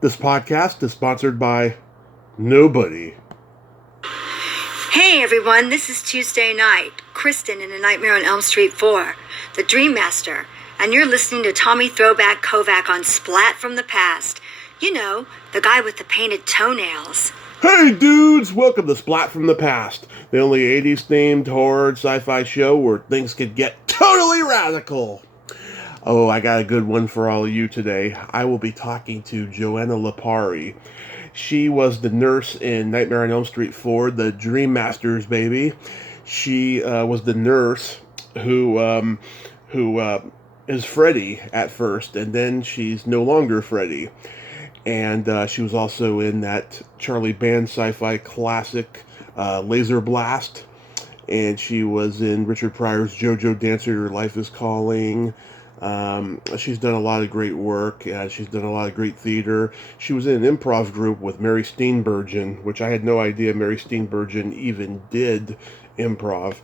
This podcast is sponsored by nobody. Hey everyone, this is Tuesday night. Kristen in A Nightmare on Elm Street 4, the Dream Master, and you're listening to Tommy Throwback Kovac on Splat from the Past. You know, the guy with the painted toenails. Hey dudes, welcome to Splat from the Past, the only 80s themed horror sci-fi show where things could get totally radical. Oh, I got a good one for all of you today. I will be talking to Joanna Lipari. She was the nurse in Nightmare on Elm Street 4, the Dream Masters baby. She was the nurse who is Freddy at first, and then she's no longer Freddy. And she was also in that Charlie Band sci-fi classic, Laserblast. And she was in Richard Pryor's JoJo Dancer, Your Life is Calling. She's done a lot of great work. She's done a lot of great theater. She was in an improv group with Mary Steenburgen, which I had no idea Mary Steenburgen even did improv.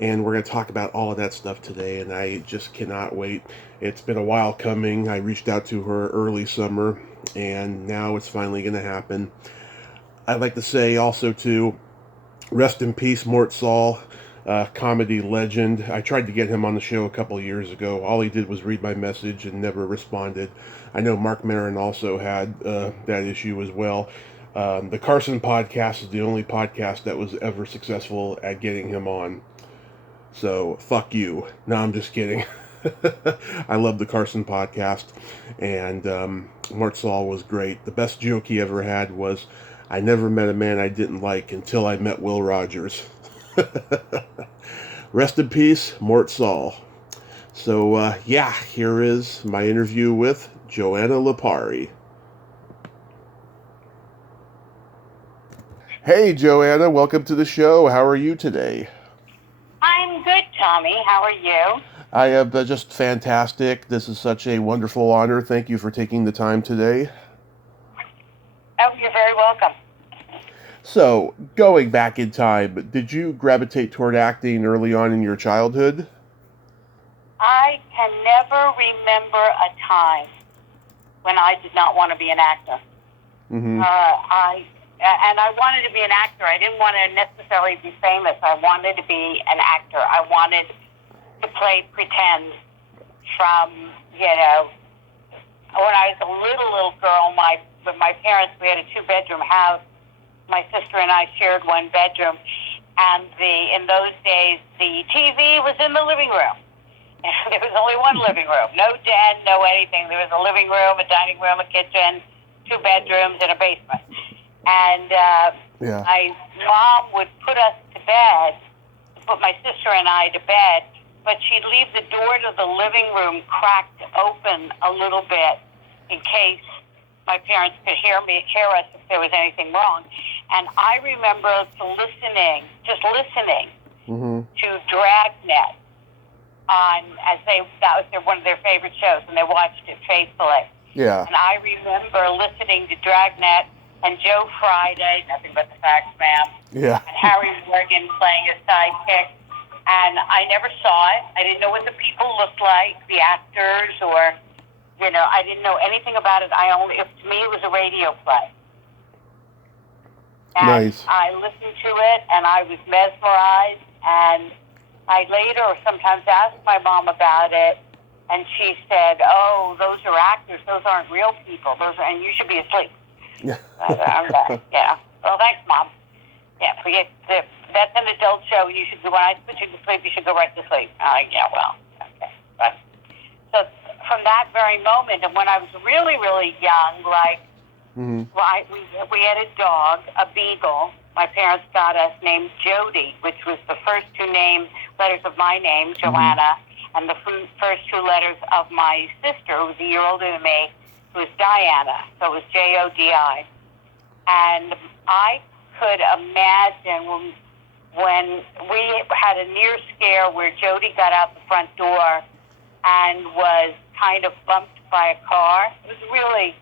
And we're going to talk about all of that stuff today, and I just cannot wait. It's been a while coming. I reached out to her early summer, and now it's finally going to happen. I'd like to say also, too, rest in peace, Mort Saul. Comedy legend. I tried to get him on the show a couple of years ago. All he did was read my message and never responded. I know Mark Maron also had that issue as well. The Carson podcast is the only podcast that was ever successful at getting him on. So, fuck you. No, I'm just kidding. I love the Carson podcast, and Mort Saul was great. The best joke he ever had was, I never met a man I didn't like until I met Will Rogers. Rest in peace, Mort Saul. So, here is my interview with Joanna Lipari. Hey, Joanna, welcome to the show. How are you today? I'm good, Tommy. How are you? I am just fantastic. This is such a wonderful honor. Thank you for taking the time today. Oh, you're very welcome. So, going back in time, did you gravitate toward acting early on in your childhood? I can never remember a time when I did not want to be an actor. Mm-hmm. I wanted to be an actor. I didn't want to necessarily be famous. I wanted to be an actor. I wanted to play pretend from, when I was a little girl, with my parents, we had a 2-bedroom house. My sister and I shared one bedroom, and in those days, the TV was in the living room. And there was only one living room. No den, no anything. There was a living room, a dining room, a kitchen, 2 bedrooms, and a basement. And my mom would put us to bed, put my sister and I to bed, but she'd leave the door to the living room cracked open a little bit in case my parents could hear us if there was anything wrong. And I remember listening Mm-hmm. to Dragnet that was one of their favorite shows, and they watched it faithfully. Yeah. And I remember listening to Dragnet and Joe Friday, Nothing But the Facts, Ma'am. Yeah. And Harry Morgan playing a sidekick. And I never saw it. I didn't know what the people looked like, the actors, or, I didn't know anything about it. To me, it was a radio play. And Nice. I listened to it, and I was mesmerized, and I later sometimes asked my mom about it, and she said, "Oh, those are actors. Those aren't real people. And you should be asleep." Yeah. Yeah. Well, thanks, Mom. Yeah, that's an adult show. When I put you to sleep, you should go right to sleep. Okay. But, so from that very moment, and when I was really, really young, Mm-hmm. we had a dog, a beagle. My parents got us named Jody, which was the first 2 letters of my name, Joanna, and the first 2 letters of my sister, who was a year older than me, who was Diana. So it was Jodi. And I could imagine when we had a near scare where Jody got out the front door and was kind of bumped by a car. It was really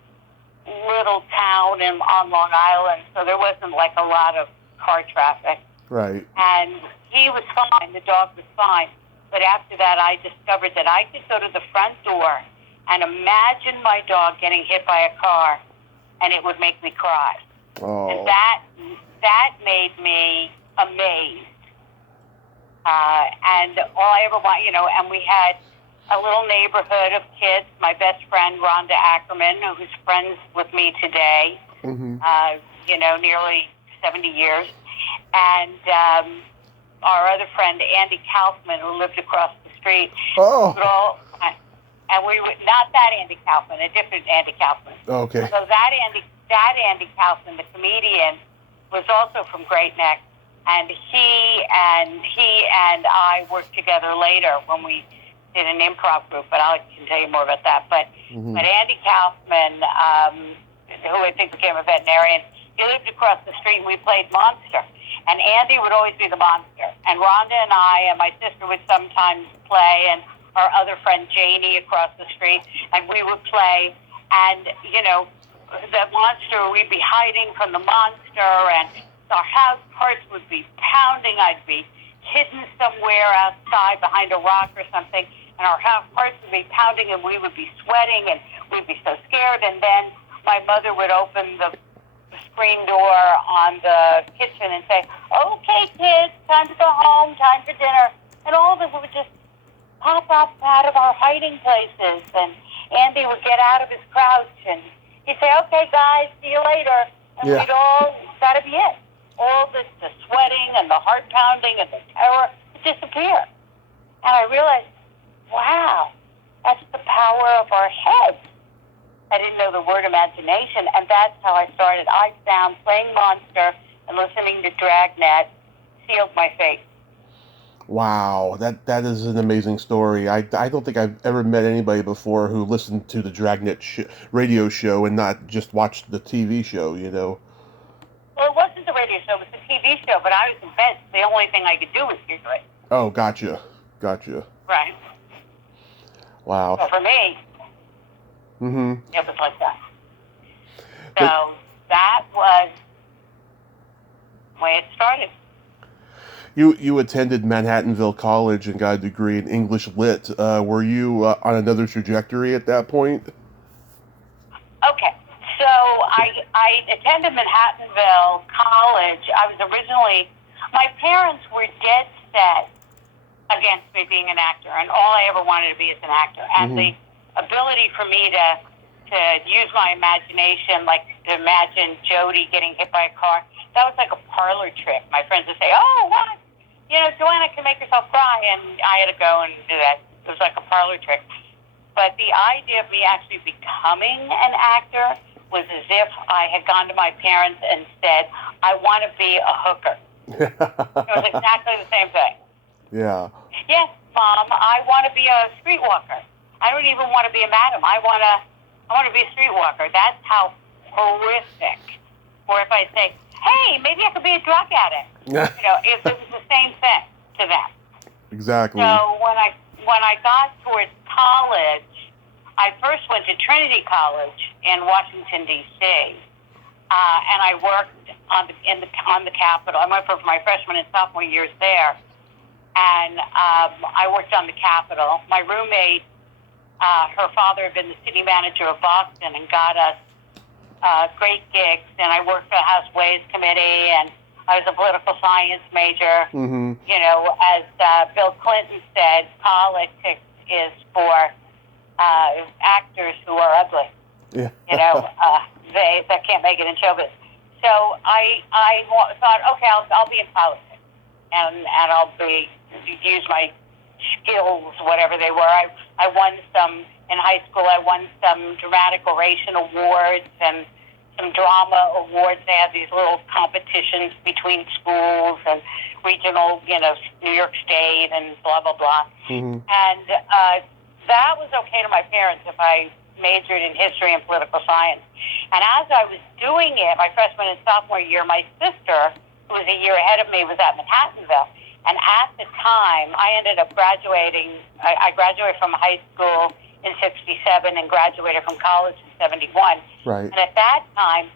little town on Long Island, so there wasn't a lot of car traffic. Right. And he was fine, the dog was fine. But after that, I discovered that I could go to the front door and imagine my dog getting hit by a car and it would make me cry. Oh. And that made me amazed. And all I ever want, and we had a little neighborhood of kids. My best friend, Rhonda Ackerman, who's friends with me today, nearly 70 years. And our other friend, Andy Kaufman, who lived across the street. Oh. And we would, not that Andy Kaufman, a different Andy Kaufman. Okay. So that Andy Kaufman, the comedian, was also from Great Neck. And he and I worked together later when we did an improv group, but I can tell you more about that. But Andy Kaufman, who I think became a veterinarian, he lived across the street, and we played Monster. And Andy would always be the monster. And Rhonda and I and my sister would sometimes play, and our other friend Janie across the street, and we would play. And, the monster, we'd be hiding from the monster, and our house hearts would be pounding. I'd be hidden somewhere outside behind a rock or something, and our house hearts would be pounding, and we would be sweating, and we'd be so scared. And then my mother would open the screen door on the kitchen and say, "Okay, kids, time to go home, time for dinner." And all of us would just pop up out of our hiding places, and Andy would get out of his crouch, and he'd say, "Okay, guys, see you later." And we'd all, that'd be it. All the sweating and the heart pounding and the terror would disappear. And I realized, wow, that's the power of our heads. I didn't know the word imagination, and that's how I started. I found playing Monster and listening to Dragnet sealed my fate. Wow, that is an amazing story. I don't think I've ever met anybody before who listened to the Dragnet radio show and not just watched the TV show, Well, it wasn't the radio show, it was the TV show, but I was in bed. The only thing I could do was hear it. Oh, gotcha. Right. Wow. So for me, it was like that. So that was the way it started. You attended Manhattanville College and got a degree in English Lit. Were you on another trajectory at that point? Okay. So I attended Manhattanville College. I was originally, my parents were dead set against me being an actor, and all I ever wanted to be is an actor. And the ability for me to use my imagination, like to imagine Jody getting hit by a car, that was like a parlor trick. My friends would say, "Oh, what? Joanna can make herself cry," and I had to go and do that. It was like a parlor trick. But the idea of me actually becoming an actor was as if I had gone to my parents and said, "I want to be a hooker." It was exactly the same thing. Yeah. Yes, Mom, I want to be a streetwalker. I don't even want to be a madam. I want to be a streetwalker. That's how horrific. Or if I say, "Hey, maybe I could be a drug addict," it was the same thing to them. Exactly. So when I got towards college, I first went to Trinity College in Washington D.C. And I worked on the Capitol. I went for my freshman and sophomore years there, and I worked on the Capitol. My roommate, her father had been the city manager of Boston and got us great gigs. And I worked for the House Ways Committee, and I was a political science major. As Bill Clinton said, politics is for actors who are ugly. Yeah. That can't make it in showbiz. So I thought, okay, I'll be in politics, and I'll use my skills, whatever they were. I won some in high school. I won some dramatic oration awards and some drama awards. They had these little competitions between schools and regional, New York State and blah blah blah. And that was okay to my parents if I majored in history and political science. And as I was doing it, my freshman and sophomore year, my sister, who was a year ahead of me, was at Manhattanville. And at the time, I ended up graduating. I graduated from high school in 67 and graduated from college in 71. Right. And at that time,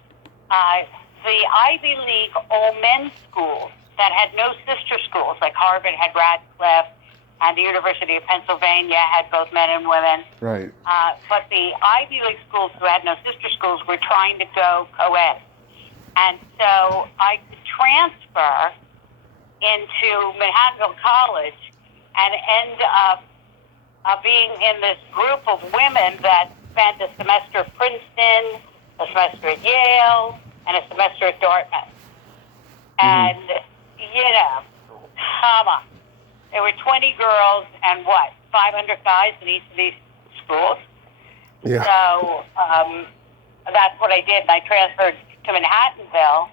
the Ivy League all-men's schools that had no sister schools, like Harvard had Radcliffe, and the University of Pennsylvania had both men and women. Right. But the Ivy League schools, who had no sister schools, were trying to go co-ed. And so I could transfer into Manhattanville College and end up being in this group of women that spent a semester at Princeton, a semester at Yale, and a semester at Dartmouth. And, come on. There were 20 girls and 500 guys in each of these schools. Yeah. So that's what I did. And I transferred to Manhattanville.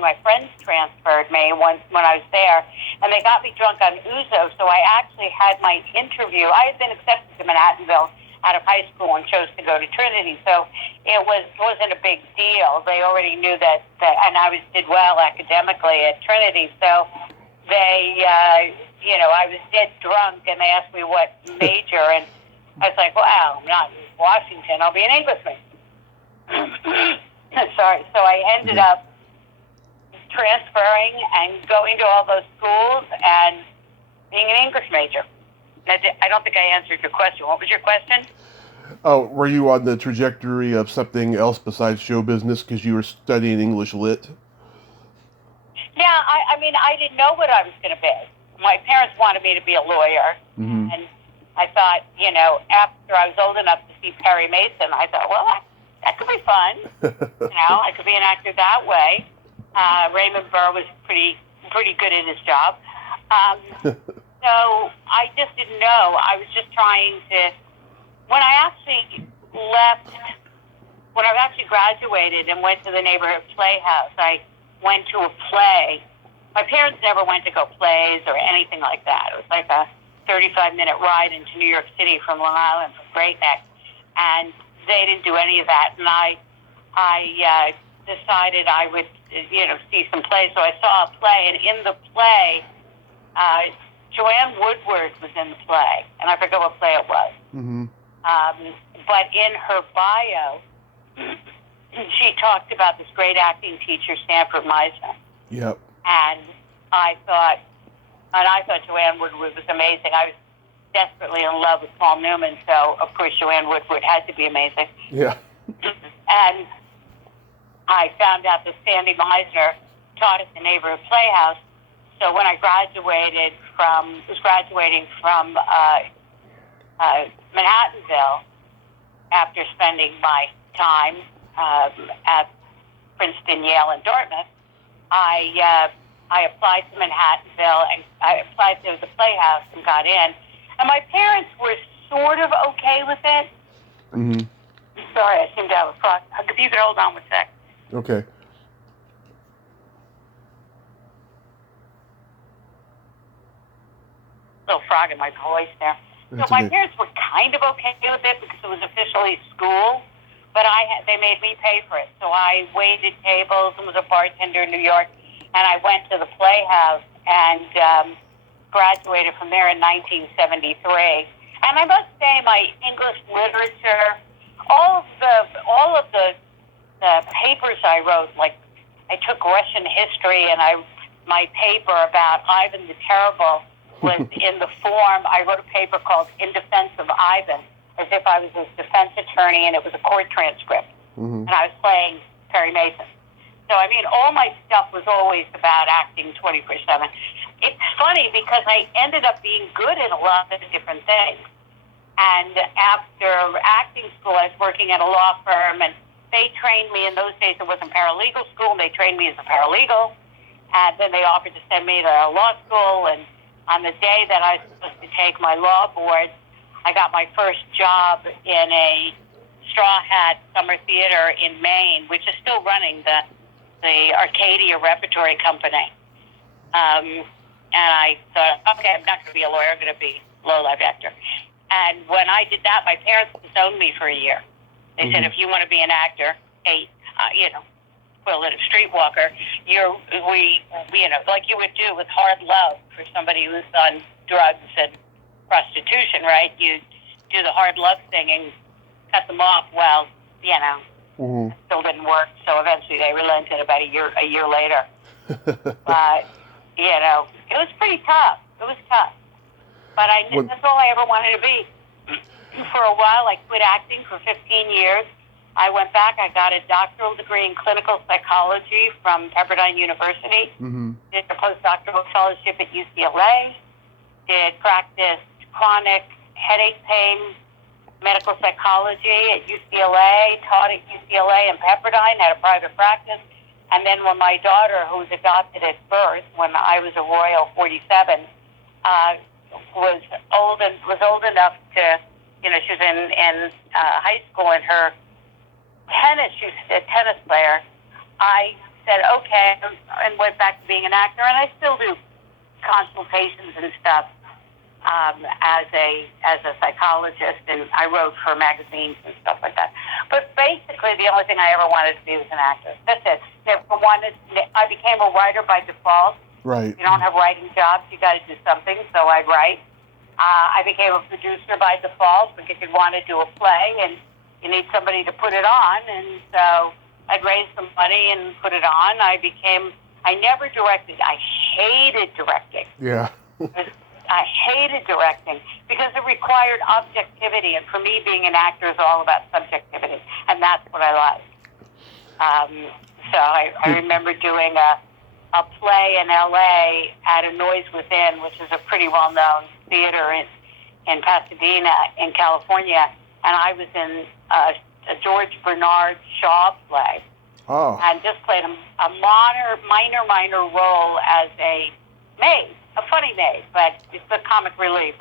My friends transferred me once when I was there, and they got me drunk on ouzo. So I actually had my interview. I had been accepted to Manhattanville out of high school and chose to go to Trinity. So it wasn't a big deal. They already knew that and I did well academically at Trinity. So they, I was dead drunk, and they asked me what major, and I was like, well, I'm not in Washington. I'll be an English major. Sorry. So I ended up transferring and going to all those schools and being an English major. I don't think I answered your question. What was your question? Oh, were you on the trajectory of something else besides show business because you were studying English lit? Yeah, I didn't know what I was going to be. My parents wanted me to be a lawyer, and I thought, after I was old enough to see Perry Mason, I thought, well, that could be fun. I could be an actor that way. Raymond Burr was pretty good at his job. So I just didn't know. I was just trying to. When I actually graduated and went to the neighborhood playhouse, I went to a play. My parents never went to go plays or anything like that. It was like a 35-minute ride into New York City from Long Island from Great Neck, and they didn't do any of that. And I decided I would, see some plays. So I saw a play, and in the play, Joanne Woodward was in the play, and I forget what play it was. Mm-hmm. But in her bio, she talked about this great acting teacher, Stanford Meisner. Yep. And I thought Joanne Woodward was amazing. I was desperately in love with Paul Newman, so of course Joanne Woodward had to be amazing. Yeah. And I found out that Sandy Meisner taught at the neighborhood playhouse. So when I graduating from Manhattanville, after spending my time at Princeton, Yale, and Dartmouth, I applied to Manhattanville, and I applied to the playhouse and got in. And my parents were sort of okay with it. Mm-hmm. Sorry, I seem to have a frog. If you could hold on 1 sec. Okay. Little frog in my voice there. That's so my okay. parents were kind of okay with it because it was officially school, but they made me pay for it. So I waited tables and was a bartender in New York, and I went to the Playhouse and graduated from there in 1973. And I must say, my English literature, all of the papers I wrote, like I took Russian history, and my paper about Ivan the Terrible was in the form. I wrote a paper called "In Defense of Ivan," as if I was his defense attorney, and it was a court transcript, and I was playing Perry Mason. So all my stuff was always about acting 24/7. It's funny because I ended up being good at a lot of different things. And after acting school, I was working at a law firm, and they trained me. In those days, it wasn't paralegal school, and they trained me as a paralegal. And then they offered to send me to law school. And on the day that I was supposed to take my law board, I got my first job in a Straw Hat Summer Theater in Maine, which is still running, the Arcadia Repertory Company. And I thought, okay, I'm not going to be a lawyer. I'm going to be a low-life actor. And when I did that, my parents disowned me for a year. They said, if you want to be an actor, equivalent of streetwalker, like you would do with Hard Love for somebody who's on drugs and prostitution, right? You do the Hard Love thing and cut them off. Well, still didn't work. So eventually they relented about a year later. But it was pretty tough. It was tough. But that's all I ever wanted to be. For a while, I quit acting for 15 years. I went back. I got a doctoral degree in clinical psychology from Pepperdine University. Mm-hmm. Did a postdoctoral fellowship at UCLA. Did practice chronic headache pain, medical psychology at UCLA. Taught at UCLA and Pepperdine. Had a private practice. And then when my daughter, who was adopted at birth, when I was a royal 47, was old enough to, she was in high school, and her tennis, she was a tennis player. I said, okay, and went back to being an actor, and I still do consultations and stuff as a psychologist, and I wrote for magazines and stuff like that. But basically, the only thing I ever wanted to be was an actor. That's it. I became a writer by default. Right. You don't have writing jobs, you got to do something, so I'd write. I became a producer by default because you want to do a play and you need somebody to put it on, and so I'd raise some money and put it on. I never directed. I hated directing. Yeah. I hated directing because it required objectivity, and for me, being an actor is all about subjectivity, and that's what I like. So I remember doing a play in L.A. at a Noise Within, which is a pretty well-known theater in Pasadena, in California, and I was in a George Bernard Shaw play. Oh. And just played a minor role as a maid, a funny maid, but it's a comic relief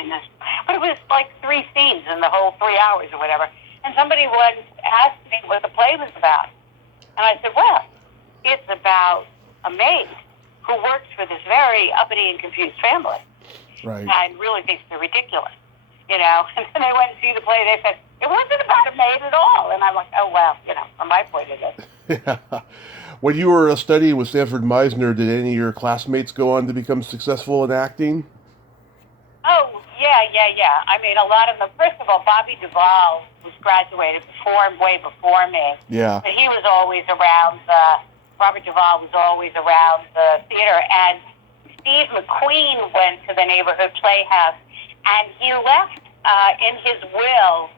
in this. But it was like 3 scenes in the whole 3 hours or whatever. And somebody once asked me what the play was about. And I said, well, it's about a maid who works for this very uppity and confused family. Right. And really thinks they're ridiculous, And then they went to see the play. They said, it wasn't about a maid at all. And I'm like, oh, well, from my point of view. Yeah. When you were studying with Stanford Meisner, did any of your classmates go on to become successful in acting? Oh, yeah. I mean, a lot of them. First of all, Bobby Duvall was graduated way before me. Yeah. But he was always around Robert Duvall was always around the theater. And Steve McQueen went to the neighborhood playhouse, and he left in his will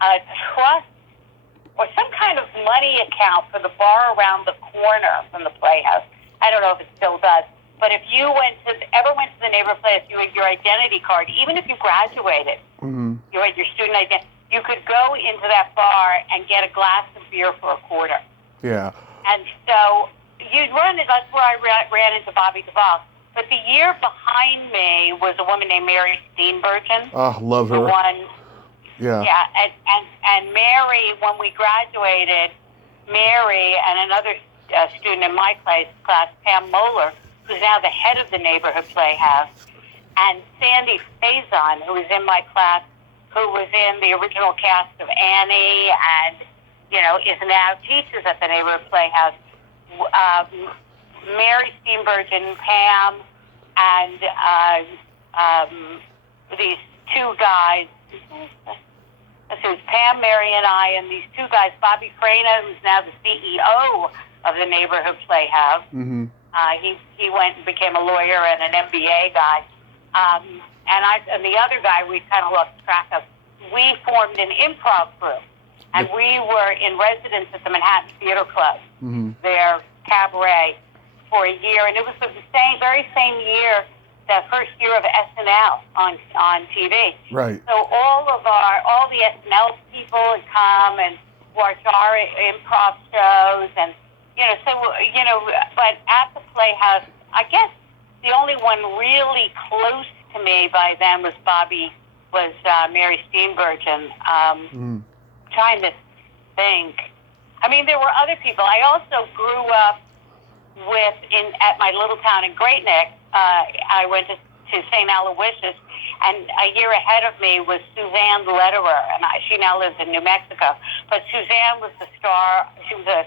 a trust or some kind of money account for the bar around the corner from the playhouse. I don't know if it still does. But if you ever went to the neighborhood playhouse, you had your identity card, even if you graduated, mm-hmm. you had your student identity, you could go into that bar and get a glass of beer for $0.25. Yeah. And so that's where I ran into Bobby Duvall. But the year behind me was a woman named Mary Steenburgen. Oh, love her. The one, yeah. Yeah, and Mary, when we graduated, Mary and another student in my class, Pam Moeller, who's now the head of the neighborhood playhouse, and Sandy Faison, who was in my class, who was in the original cast of Annie and, is now teaches at the neighborhood playhouse. Mary Steenburgen, Pam, and these 2 guys. It was Pam, Mary, and I, and these 2 guys, Bobby Frena, who's now the CEO of the neighborhood playhouse. Mm-hmm. He went and became a lawyer and an MBA guy. And the other guy we kind of lost track of. We formed an improv group, and we were in residence at the Manhattan Theater Club, mm-hmm. their cabaret, for a year. And it was the very same year, the first year of SNL on TV. Right. So all the SNL people would come and watch our improv shows, and but at the Playhouse, I guess the only one really close to me by then was Mary Steenburgen. Trying to think. I mean, there were other people. I also grew up at my little town in Great Neck. I went to St. Aloysius, and a year ahead of me was Suzanne Lederer, and she now lives in New Mexico. But Suzanne was the star. She was a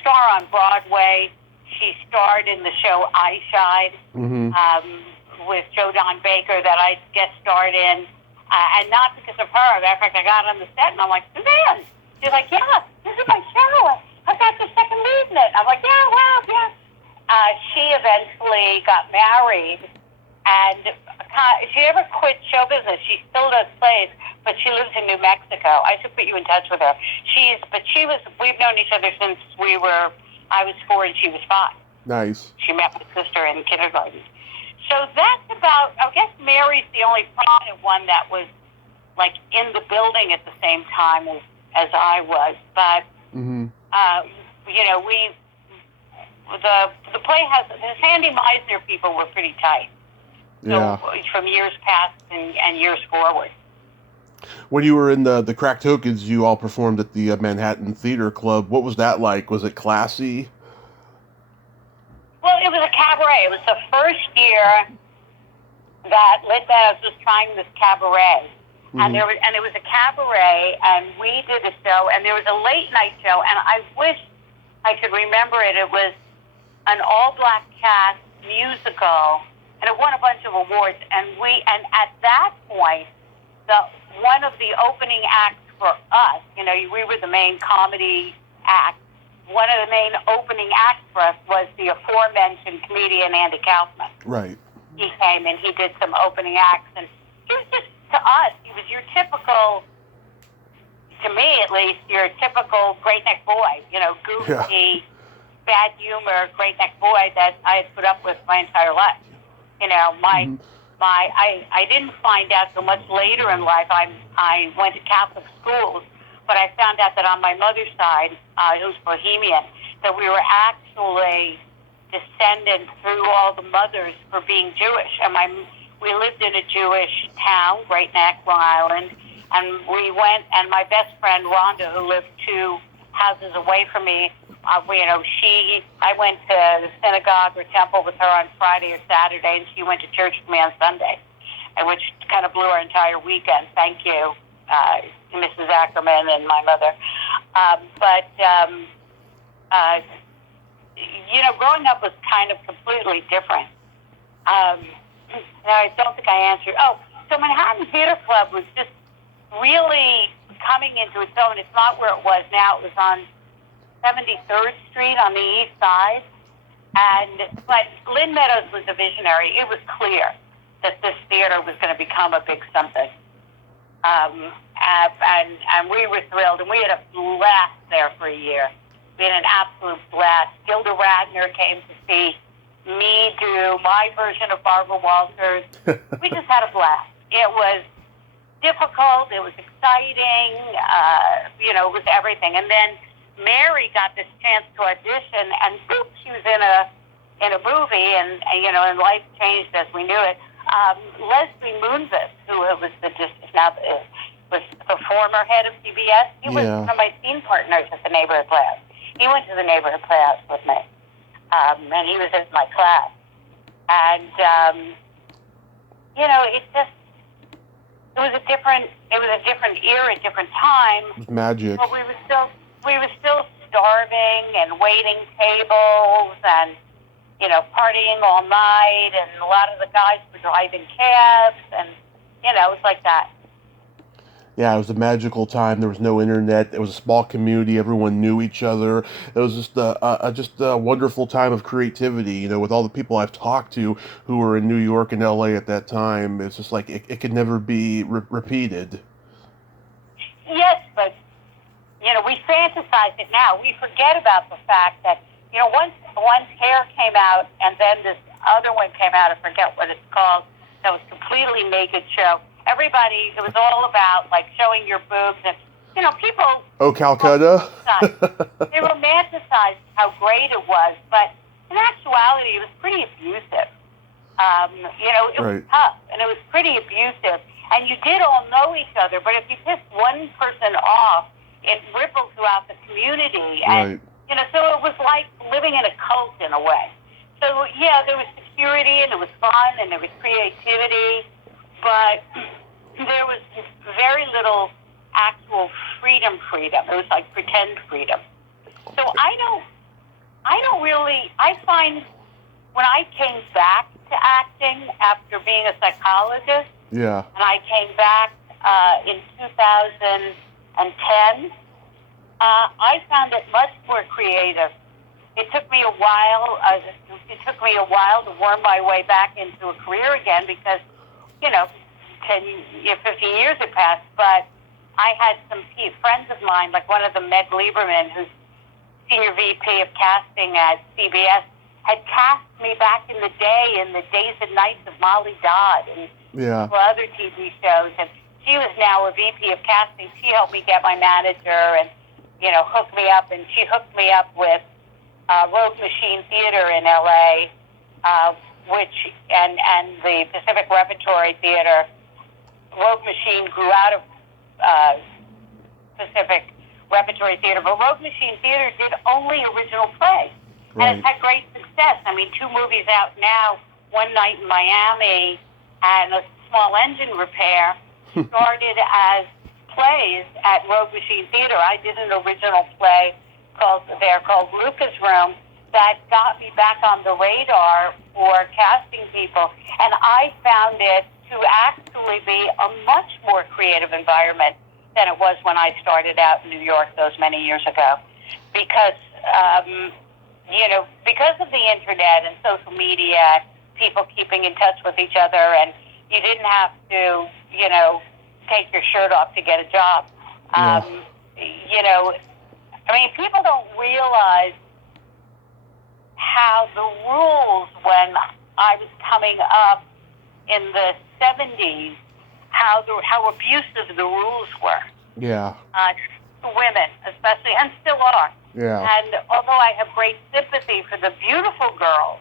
star on Broadway. She starred in the show I Shine, mm-hmm. With Joe Don Baker that I guest starred in. And not because of her. In fact, I got on the set, and I'm like, Suzanne. She's like, yeah, this is my show. I've got the second lead in it. I'm like, yeah, wow, yeah. she eventually got married, and she never quit show business. She still does plays, but she lives in New Mexico. I should put you in touch with her. We've known each other since I was 4 and she was 5. Nice. She met my sister in kindergarten. So that's about, I guess Mary's the only prominent one that was like in the building at the same time as I was. But, you know, the play the Sandy Meisner people were pretty tight. Yeah. So from years past and years forward. When you were in the Crack Tokens, you all performed at the Manhattan Theater Club. What was that like? Was it classy? Well, it was a cabaret. It was the first year that Lynn Meadows was trying this cabaret. And it was a cabaret, and we did a show, and there was a late night show, and I wish I could remember it. It was an all-black cast musical, and it won a bunch of awards. And at that point, one of the opening acts for us, you know, we were the main comedy act. One of the main opening acts for us was the aforementioned comedian Andy Kaufman. Right. He came and he did some opening acts, and he was just, to us, he was your typical, to me at least, your typical Great Neck boy, you know, goofy, bad humor Great Neck boy that I had put up with my entire life. You know, I didn't find out so much later in life. I went to Catholic schools, but I found out that on my mother's side, who's Bohemian, that we were actually descended through all the mothers for being Jewish. And we lived in a Jewish town, Great Neck, Long Island, and we went, and my best friend, Rhonda, who lived 2 houses away from me, I went to the synagogue or temple with her on Friday or Saturday, and she went to church with me on Sunday, and which kind of blew our entire weekend. Thank you, Mrs. Ackerman and my mother. You know, growing up was kind of completely different. I don't think I answered. So Manhattan Theater Club was just really coming into its own. It's not where it was now. It was on 73rd Street on the east side. But Lynn Meadows was a visionary. It was clear that this theater was going to become a big something. And we were thrilled, and we had a blast there for a year. We had an absolute blast. Gilda Radner came to see me do my version of Barbara Walters. We just had a blast. It was difficult. It was exciting. You know, it was everything. And then Mary got this chance to audition, and boop, she was in a movie, and you know, and life changed as we knew it. Leslie Moonves, who was was the former head of CBS. He was one of my scene partners at the Neighborhood Playhouse. He went to the Neighborhood Playhouse with me, and he was in my class. And you know, it was a different era, a different time. It was magic. But we were still starving and waiting tables and, you know, partying all night, and a lot of the guys were driving cabs, and, you know, it was like that. Yeah, it was a magical time. There was no internet. It was a small community. Everyone knew each other. It was just a wonderful time of creativity. You know, with all the people I've talked to who were in New York and LA at that time, it's just like it could never be repeated. Yes, but you know, we fantasize it now. We forget about the fact that, you know, once Hair came out, and then this other one came out, I forget what it's called, that was a completely naked show. Everybody, it was all about, like, showing your boobs, and, you know, people... Oh, Calcutta? They romanticized how great it was, but in actuality, it was pretty abusive. You know, it was tough, and it was pretty abusive, and you did all know each other, but if you pissed one person off, it rippled throughout the community, and, you know, so it was like living in a cult in a way. So, yeah, there was security, and it was fun, and there was creativity, but there was very little actual freedom. It was like pretend freedom. So I find when I came back to acting after being a psychologist, and I came back in 2010, I found it much more creative it took me a while. It took me a while to worm my way back into a career again because, 15 years had passed. But I had some friends of mine, like one of them, Meg Lieberman, who's senior VP of casting at CBS, had cast me back in the day in the Days and Nights of Molly Dodd and other TV shows. And she was now a VP of casting. She helped me get my manager and, hook me up. And she hooked me up with Rogue Machine Theater in L.A., and the Pacific Repertory Theater. Rogue Machine grew out of Pacific Repertory Theater, but Rogue Machine Theater did only original plays. Right. And it's had great success. I mean, 2 movies out now, One Night in Miami and A Small Engine Repair, started as plays at Rogue Machine Theater. I did an original play called Lucas Room that got me back on the radar for casting people. And I found it to actually be a much more creative environment than it was when I started out in New York those many years ago. Because, because of the internet and social media, people keeping in touch with each other, and you didn't have to, take your shirt off to get a job. People don't realize how the rules when I was coming up in the 70s, how abusive the rules were. Yeah. Women, especially, and still are. Yeah. And although I have great sympathy for the beautiful girls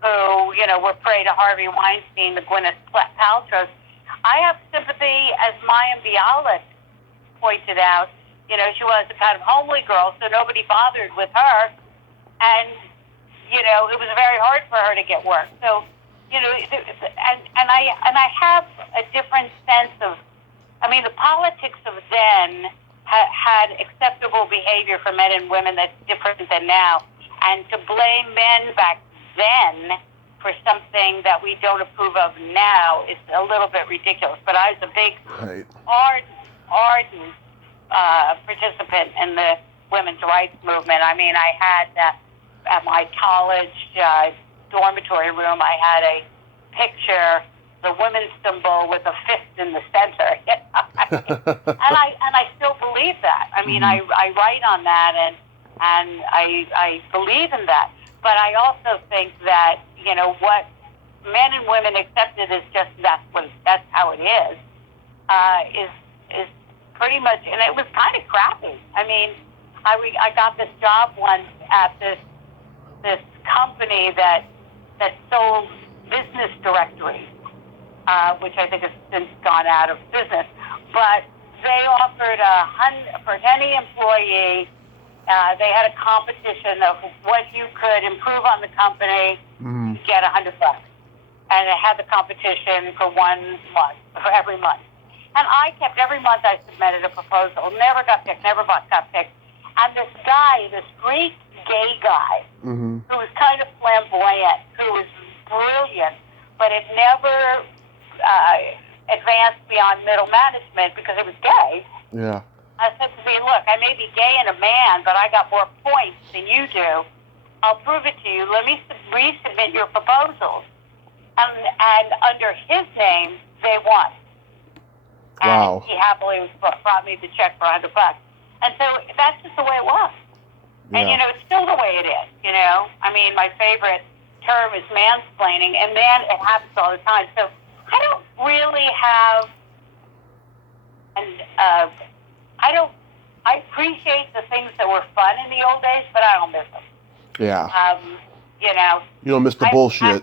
who, were prey to Harvey Weinstein, the Gwyneth Paltrow, I have sympathy, as Maya Bialik pointed out. She was a kind of homely girl, so nobody bothered with her. And, it was very hard for her to get work. So, I have a different sense of, the politics of then had acceptable behavior for men and women that's different than now. And to blame men back then for something that we don't approve of now is a little bit ridiculous. But I was a big, ardent participant in the women's rights movement. I had at my college dormitory room, I had a picture, the women's symbol with a fist in the center. and I still believe that. I write on that and I believe in that. But I also think that, what men and women accepted as just that's how it is pretty much, and it was kind of crappy. I got this job once at this company that sold business directories, which I think has since gone out of business. But they offered for any employee, they had a competition of what you could improve on the company to get $100. And it had the competition for 1 month, for every month. And every month I submitted a proposal, never got picked, never got picked. And this guy, this Greek gay guy, who was kind of flamboyant, who was brilliant, but it never advanced beyond middle management because it was gay. Yeah. I said to me, look, I may be gay and a man, but I got more points than you do. I'll prove it to you. Let me resubmit your proposals. And under his name, they won. Wow. And he happily brought me the check for $100. And so that's just the way it was. Yeah. And, it's still the way it is, my favorite term is mansplaining, and it happens all the time. So I don't really have, I appreciate the things that were fun in the old days, but I don't miss them. Yeah. You don't miss the bullshit.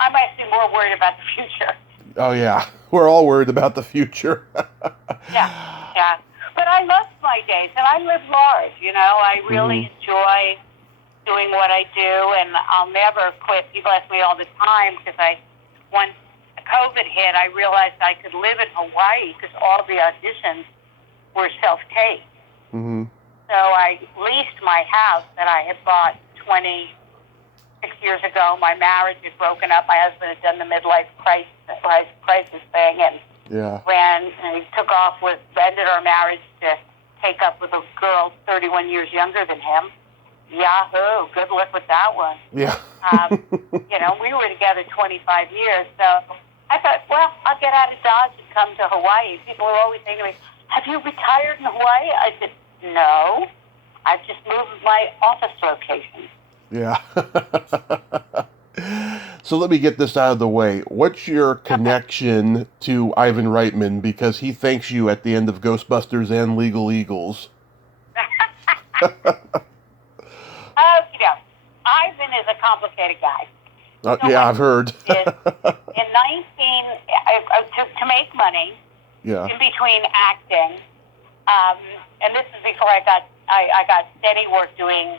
I'm actually more worried about the future. Oh, yeah. We're all worried about the future. Yeah. But I loved my days, and I live large, I really enjoy doing what I do, and I'll never quit. People ask me all the time, because once COVID hit, I realized I could live in Hawaii, because all the auditions were self-tape. Mm-hmm. So I leased my house that I had bought 26 years ago. My marriage had broken up. My husband had done the midlife crisis thing, and he took off ended our marriage to take up with a girl 31 years younger than him. Yahoo! Good luck with that one. Yeah. We were together 25 years, so I thought, well, I'll get out of Dodge and come to Hawaii. People were always saying to me, have you retired in Hawaii? I said, no. I've just moved my office location. Yeah. So let me get this out of the way. What's your connection to Ivan Reitman? Because he thanks you at the end of Ghostbusters and Legal Eagles. Ivan is a complicated guy. I've heard. To make money, yeah, in between acting, and this is before I got steady work doing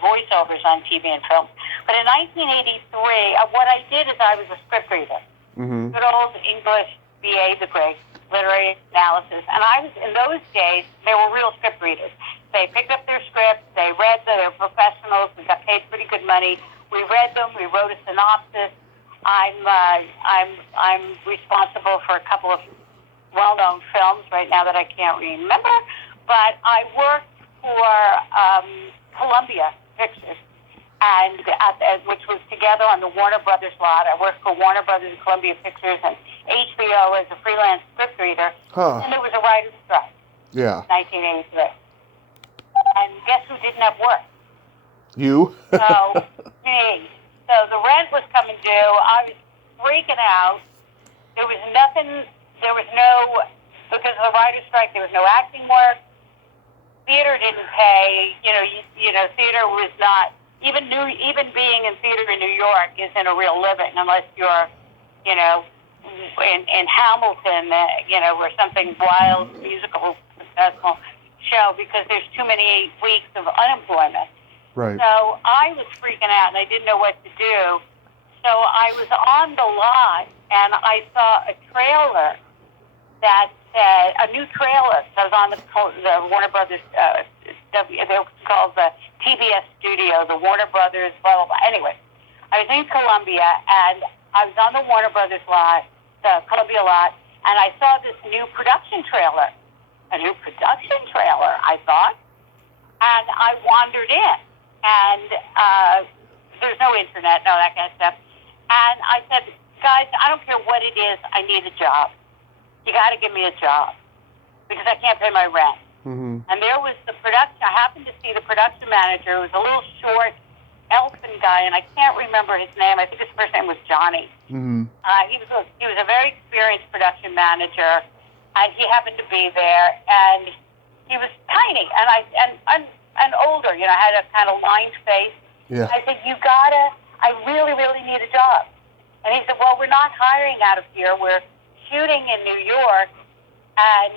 voiceovers on TV and film. But in 1983, what I did is I was a scriptreader. Mm-hmm. Good old English BA degree, literary analysis. And in those days, they were real script readers. They picked up their scripts, they read them, they were professionals, we got paid pretty good money. We read them, we wrote a synopsis. I'm responsible for a couple of well-known films right now that I can't remember, but I worked for Columbia Pictures, and which was together on the Warner Brothers lot. I worked for Warner Brothers and Columbia Pictures and HBO as a freelance script reader, and there was a writer's strike. Yeah. 1983. And guess who didn't have work? You. So, me. So the rent was coming due. I was freaking out. There was nothing. There was no, because of the writer's strike, there was no acting work. Theater didn't pay. Theater was not, even being in theater in New York isn't a real living unless you're, in Hamilton, or something wild, musical, successful show, because there's too many weeks of unemployment. Right. So I was freaking out and I didn't know what to do. So I was on the lot and I saw a trailer that said, a new trailer that was on the Warner Brothers, they were called the TBS studio, the Warner Brothers, blah, blah, blah. Anyway, I was in Columbia and I was on the Warner Brothers lot, the Columbia lot, and I saw this new production trailer. A new production trailer, I thought. And I wandered in. And there's no internet, no that kind of stuff. And I said, guys, I don't care what it is, I need a job. You got to give me a job because I can't pay my rent. Mm-hmm. And there was the production. I happened to see the production manager, who was a little short elfin guy, and I can't remember his name. I think his first name was Johnny. Mm-hmm. He was a very experienced production manager, and he happened to be there, and he was tiny, and older, had a kind of lined face. Yeah. I said, I really, really need a job. And he said, well, we're not hiring out of here. We're shooting in New York. And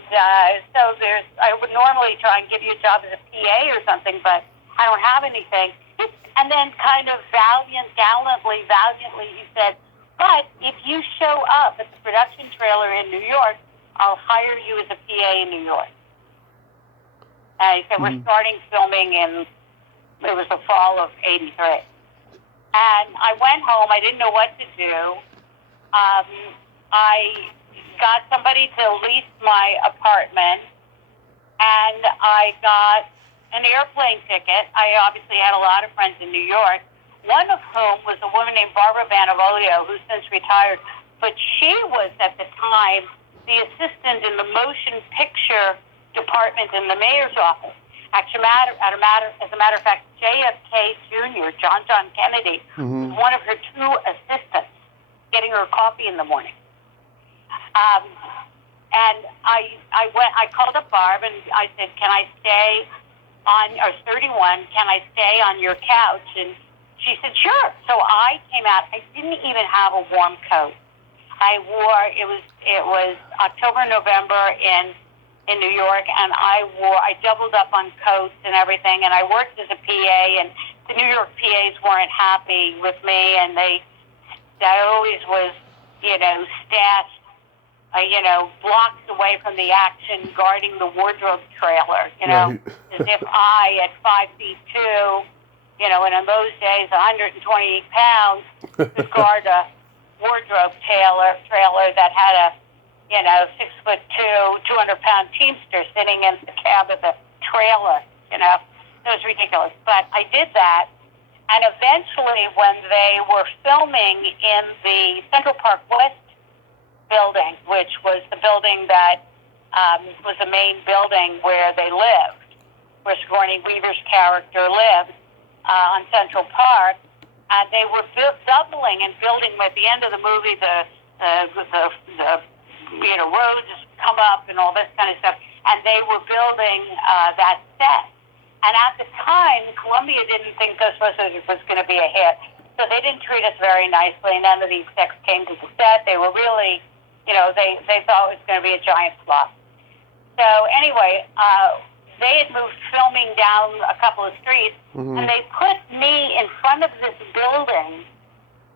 so I would normally try and give you a job as a PA or something, but I don't have anything. And then kind of valiantly, he said, but if you show up at the production trailer in New York, I'll hire you as a PA in New York. And he said, we're starting filming it was the fall of 83. And I went home. I didn't know what to do. I got somebody to lease my apartment, and I got an airplane ticket. I obviously had a lot of friends in New York, one of whom was a woman named Barbara Banavolio, who's since retired. But she was, at the time, the assistant in the motion picture department in the mayor's office. Actually, as a matter of fact, JFK Jr., John Kennedy, was one of her two assistants, getting her coffee in the morning. And I called up Barb and I said, can I stay on, or 31, can I stay on your couch? And she said, sure. So I came out. I didn't even have a warm coat. It was October, November in New York, and I doubled up on coats and everything, and I worked as a PA, and the New York PAs weren't happy with me, and I always was, stashed, blocks away from the action, guarding the wardrobe trailer, Right. as if I, at 5'2", and in those days, 120 pounds, could guard a wardrobe trailer that had a 6'2", 200-pound Teamster sitting in the cab of the trailer, It was ridiculous. But I did that, and eventually when they were filming in the Central Park West building, which was the building that was the main building where they lived, where Sigourney Weaver's character lived on Central Park, and they were doubling and building at the end of the movie the roads come up and all this kind of stuff, and they were building that set. And at the time, Columbia didn't think Ghostbusters was going to be a hit, so they didn't treat us very nicely. None of the execs came to the set. They were really, they thought it was going to be a giant flop. So anyway, they had moved filming down a couple of streets, and they put me in front of this building,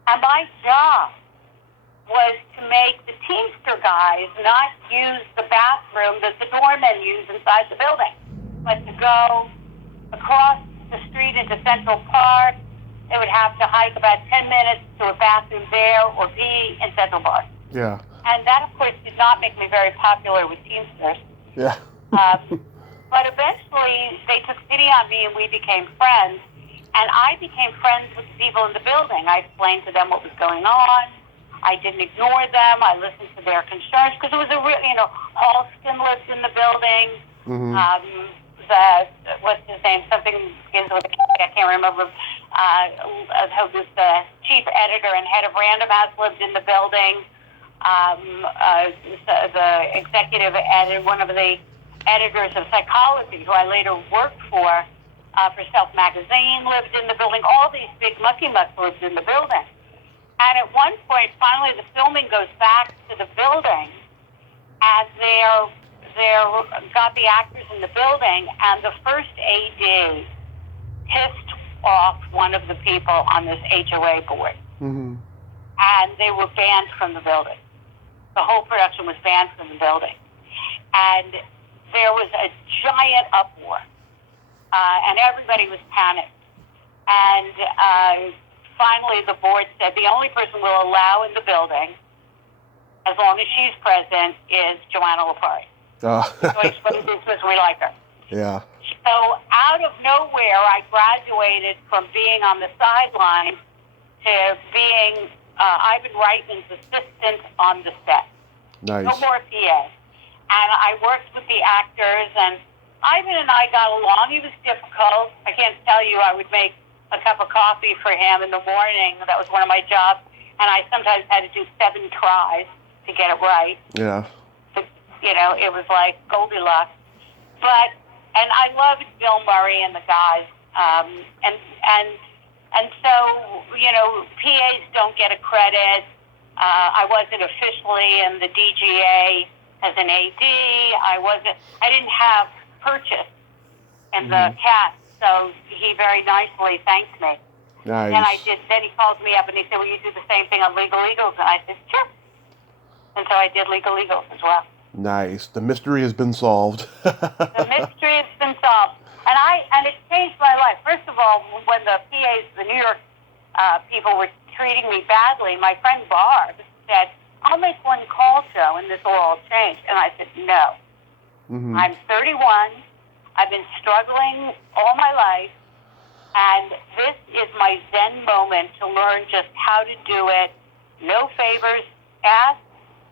and my job was to make the Teamster guys not use the bathroom that the doormen use inside the building, but to go across the street into Central Park. They would have to hike about 10 minutes to a bathroom there or pee in Central Park. Yeah. And that, of course, did not make me very popular with Teamsters. Yeah. But eventually, they took pity on me, and we became friends. And I became friends with the people in the building. I explained to them what was going on. I didn't ignore them. I listened to their concerns, because it was a real, Halston lived in the building. What's his name? Something begins with a K. I can't remember. Who was the chief editor and head of Random House lived in the building. The executive editor, one of the editors of Psychology, who I later worked for Self Magazine, lived in the building. All these big mucky mucks lived in the building. And at one point, finally, the filming goes back to the building, and they're got the actors in the building, and the first AD pissed off one of the people on this HOA board. And they were banned from the building. The whole production was banned from the building. And there was a giant uproar, and everybody was panicked. And finally, the board said the only person we'll allow in the building, as long as she's present, is Joanna Lipari. So we like her. Yeah. So out of nowhere, I graduated from being on the sidelines to being Ivan Reitman's assistant on the set. Nice. No more PA. And I worked with the actors, and Ivan and I got along. He was difficult. I can't tell you, I would make a cup of coffee for him in the morning. That was one of my jobs. And I sometimes had to do 7 tries to get it right. Yeah. It was like Goldilocks. And I loved Bill Murray and the guys. And so, PAs don't get a credit. I wasn't officially in the DGA as an AD. I didn't have purchase in the cast, so he very nicely thanked me. Nice. And then he called me up and he said, will you do the same thing on Legal Eagles? And I said, sure. And so I did Legal Eagles as well. Nice. The mystery has been solved. The mystery has been solved. And it changed my life. First of all, when the PAs, the New York people were treating me badly, my friend Barb said, I'll make one call show and this will all change. And I said, no. I'm 31. I've been struggling all my life. And this is my Zen moment to learn just how to do it. No favors asked,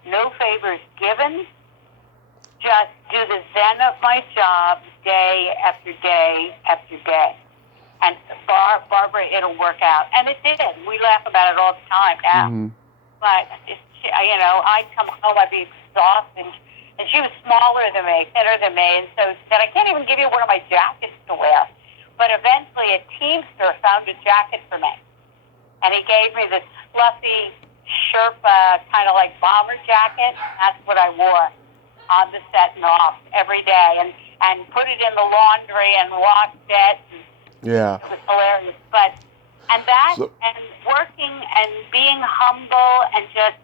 no favors given. Just do the zen of my job day after day after day. And Barbara, it'll work out. And it did. We laugh about it all the time now. But, I'd come home, I'd be exhausted. And she was smaller than me, thinner than me. And so she said, I can't even give you one of my jackets to wear. But eventually a Teamster found a jacket for me. And he gave me this fluffy Sherpa kind of like bomber jacket. That's what I wore on the set and off every day, and put it in the laundry and washed it. Yeah. It was hilarious. And working and being humble and just,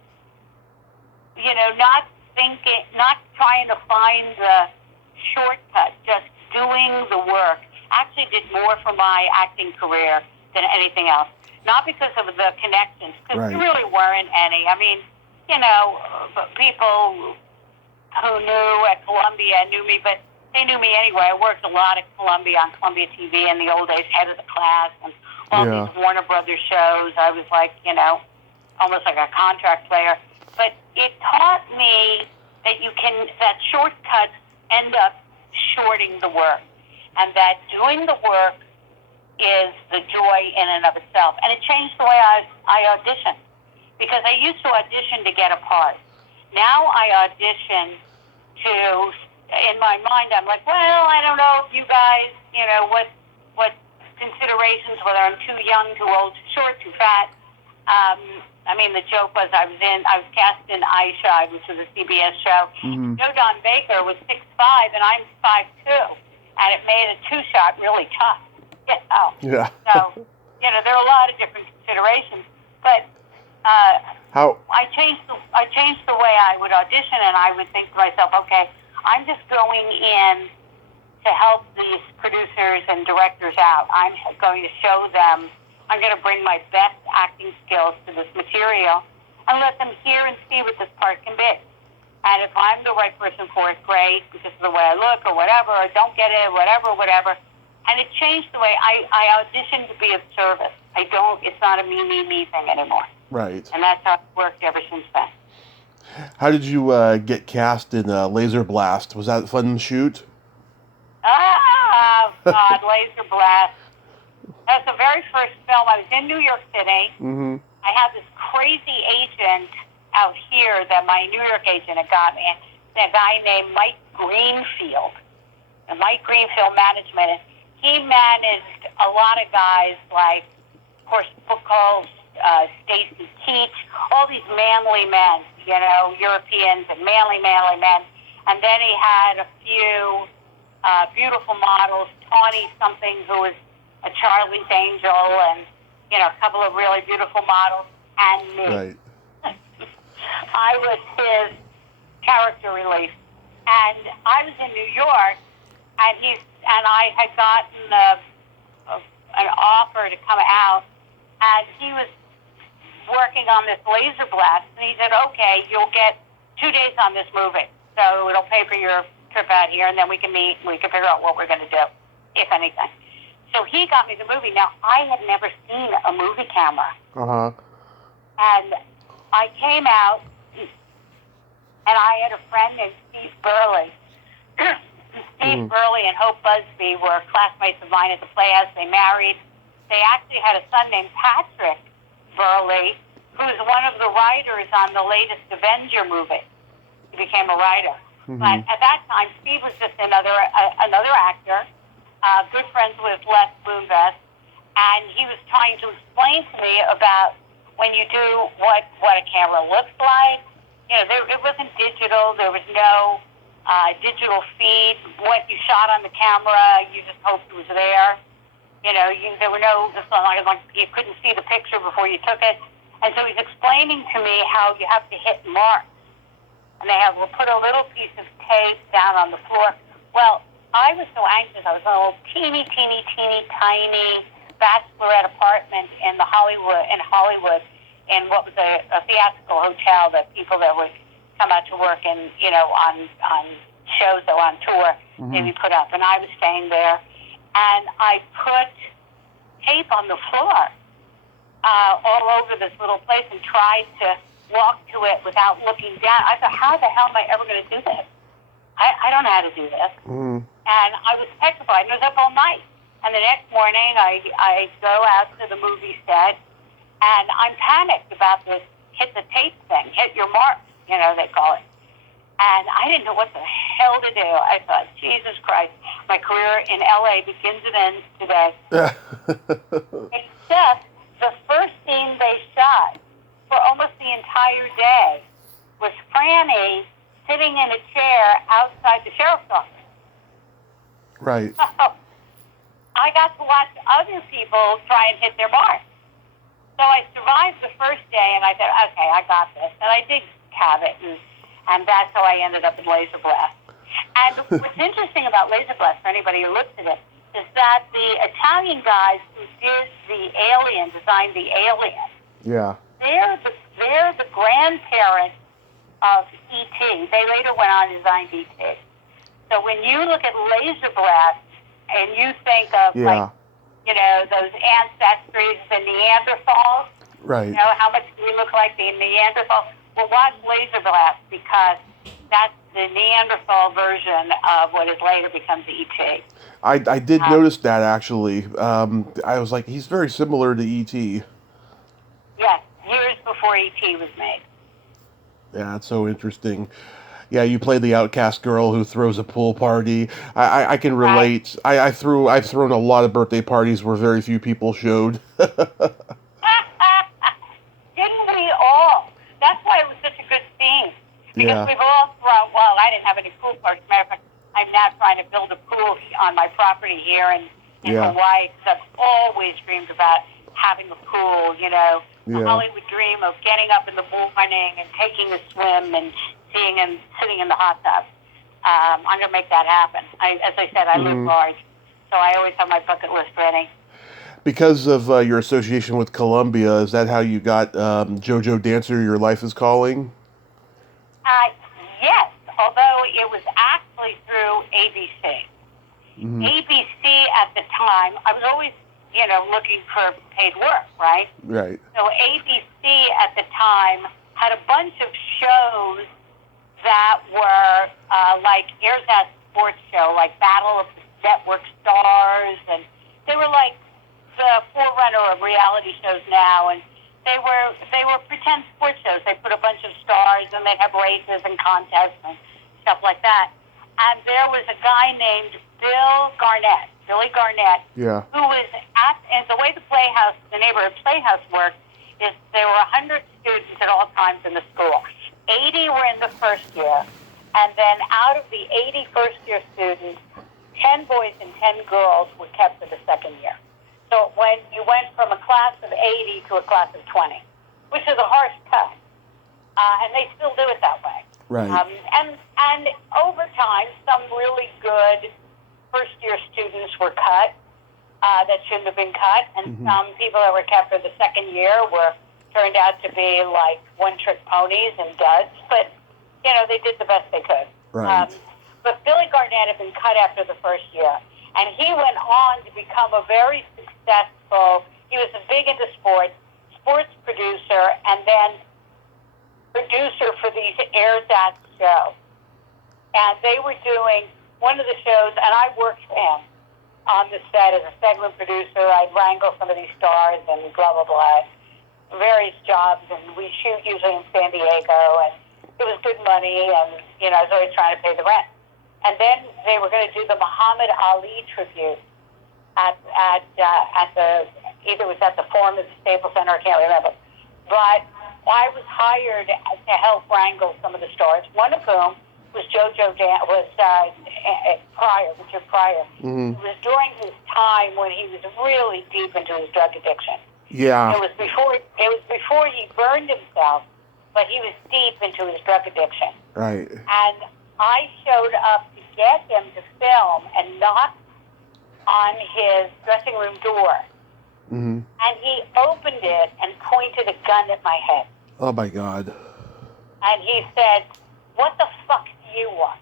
not trying to find the shortcut, just doing the work, actually did more for my acting career than anything else. Not because of the connections, because there really weren't any. I mean, people who knew at Columbia knew me, but they knew me anyway. I worked a lot at Columbia, on Columbia TV in the old days, head of the class, and all these Warner Brothers shows. I was like, almost like a contract player. But it taught me that shortcuts end up shorting the work, and that doing the work is the joy in and of itself. And it changed the way I audition, because I used to audition to get a part. Now I audition to, in my mind, I'm like, well, I don't know if you guys, what considerations, whether I'm too young, too old, too short, too fat. The joke was I was cast in Aisha, which was a CBS show. Mm-hmm. Joe Don Baker was 6'5", and I'm 5'2", and it made a two-shot really tough. Yeah. So, there are a lot of different considerations, but I changed the way I would audition, and I would think to myself, okay, I'm just going in to help these producers and directors out. I'm going to show them. I'm going to bring my best acting skills to this material and let them hear and see what this part can be. And if I'm the right person for it, great, because of the way I look or whatever, or don't get it, whatever. And it changed the way I audition to be of service. It's not a me thing anymore. Right. And that's how it's worked ever since then. How did you get cast in Laserblast? Was that fun to shoot? Oh, God, Laserblast. That's the very first film. I was in New York City. Mm-hmm. I had this crazy agent out here that my New York agent had got me, a guy named Mike Greenfield. And Mike Greenfield Management. He managed a lot of guys like, of course, Buchholz, Stacy Keach, all these manly men, Europeans and manly men. And then he had a few beautiful models, Tawny something, who was a Charlie's Angel, and, a couple of really beautiful models, and me. Right. I was his character relief. And I was in New York, and I had gotten an offer to come out, and he was working on this Laserblast, and he said, okay, you'll get 2 days on this movie, so it'll pay for your trip out here, and then we can meet, and we can figure out what we're going to do, if anything. So he got me the movie. Now, I had never seen a movie camera. Uh-huh. And I came out, and I had a friend named Steve Burley. Steve Burley and Hope Busby were classmates of mine at the Playhouse. They married. They actually had a son named Patrick Burley, who's one of the writers on the latest Avenger movie. He became a writer. Mm-hmm. But at that time, Steve was just another actor, good friends with Les Boonvest, and he was trying to explain to me about when you do what a camera looks like. It wasn't digital. There was no digital feed. What you shot on the camera, you just hoped it was there. There were no, you couldn't see the picture before you took it. And so he's explaining to me how you have to hit marks. And we'll put a little piece of tape down on the floor. Well, I was so anxious. I was in a little teeny, tiny bachelorette apartment in Hollywood, in what was a theatrical hotel that people that would come out to work in, on shows or on tour, maybe put up. And I was staying there, and I put tape on the floor all over this little place and tried to walk to it without looking down. I thought, how the hell am I ever going to do this? I don't know how to do this. And I was petrified. I was up all night. And the next morning, I go out to the movie set, and I'm panicked about this hit the tape thing, hit your mark, they call it. And I didn't know what the hell to do. I thought, Jesus Christ, my career in L.A. begins and ends today. Except the first scene they shot for almost the entire day was Franny sitting in a chair outside the sheriff's office. Right. I got to watch other people try and hit their mark. So I survived the first day, and I said, okay, I got this. And I did have it, and that's how I ended up in Laserblast. And what's interesting about Laserblast, for anybody who looks at it, is that the Italian guys who did designed the alien, they're the grandparents of E.T. They later went on to design E.T. So when you look at Laserblast and you think of like, you know, those ancestries, the Neanderthals, right? You know, how much do we look like the Neanderthals? Well, watch Laserblast because that's the Neanderthal version of what is later becomes E.T. I did notice that, actually. I was like, he's very similar to E.T. Yes, years before E.T. was made. Yeah, it's so interesting. Yeah, you play the outcast girl who throws a pool party. I can relate. Right. I've thrown a lot of birthday parties where very few people showed. Didn't we all? That's why it was such a good scene. Because we've all thrown, well, I didn't have any pool parties. Matter of fact, I'm now trying to build a pool on my property here in Hawaii, because I've always dreamed about having a pool, you know, the Hollywood dream of getting up in the morning and taking a swim and seeing and sitting in the hot tub. I'm going to make that happen. As I said, I live large, so I always have my bucket list ready. Because of your association with Columbia, is that how you got JoJo Dancer, Your Life is Calling? Yes, although it was actually through ABC. ABC at the time, I was always, you know, looking for paid work, right? Right. So ABC at the time had a bunch of shows that were like, here's that sports show, like Battle of the Network Stars, and they were like the forerunner of reality shows now, and they were pretend sports shows. They put a bunch of stars, and they'd have races and contests and stuff like that. And there was a guy named Billy Garnett, who was and the way the neighborhood playhouse worked is there were 100 students at all times in the school. 80 were in the first year, and then out of the 80 first-year students, 10 boys and 10 girls were kept for the second year. So when you went from a class of 80 to a class of 20, which is a harsh cut, and they still do it that way. Right. And over time, some really good first-year students were cut that shouldn't have been cut, and some people that were kept for the second year turned out to be like one-trick ponies and duds. But you know, they did the best they could. Right. But Billy Garnett had been cut after the first year. And he went on to become a very successful, he was big into sports producer, and then producer for these Airzats shows. And they were doing one of the shows, and I worked for him on the set as a segment producer. I'd wrangle some of these stars and blah, blah, blah, various jobs, and we shoot usually in San Diego, and it was good money, and, you know, I was always trying to pay the rent. And then they were going to do the Muhammad Ali tribute at either it was at the Forum or the Staples Center, I can't remember. But I was hired to help wrangle some of the stars, one of whom was Pryor, Richard Pryor. It was during his time when he was really deep into his drug addiction. Yeah. It was before he burned himself, but he was deep into his drug addiction. Right. And I showed up to get him to film and knocked on his dressing room door. And he opened it and pointed a gun at my head. Oh, my God. And he said, "What the fuck do you want?"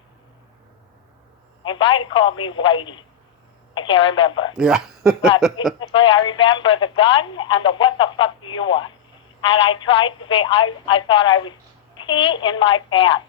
He might have called me Whitey. I can't remember. Yeah. But basically, I remember the gun and the "what the fuck do you want?" And I tried to be, I thought I would pee in my pants.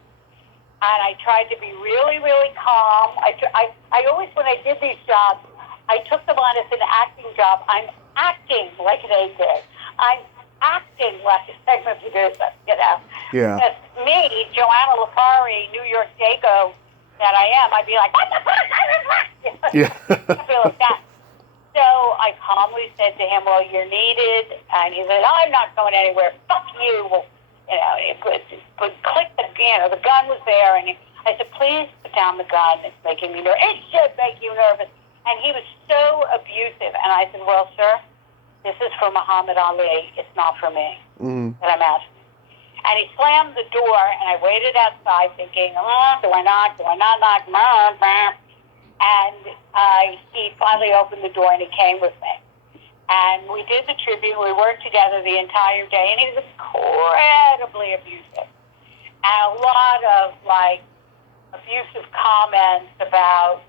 And I tried to be really, really calm. I always, when I did these jobs, I took them on as an acting job. I'm acting like they did. I'm acting like a segment producer, you know. Yeah. Because me, Joanna Lipari, New York Dago that I am, I'd be like, "What the fuck?" Yeah. I feel like that. So I calmly said to him, "Well, you're needed." And he said, "I'm not going anywhere. Fuck you." Well, you know, it would click the gun was there, and I said, "Please put down the gun. It's making me nervous." "It should make you nervous." And he was so abusive. And I said, "Well, sir, this is for Muhammad Ali. It's not for me." That I'm asking. And he slammed the door, and I waited outside thinking, do I knock? Do I not knock? And he finally opened the door, and he came with me. And we did the tribute. We worked together the entire day, and he was incredibly abusive. And a lot of, like, abusive comments about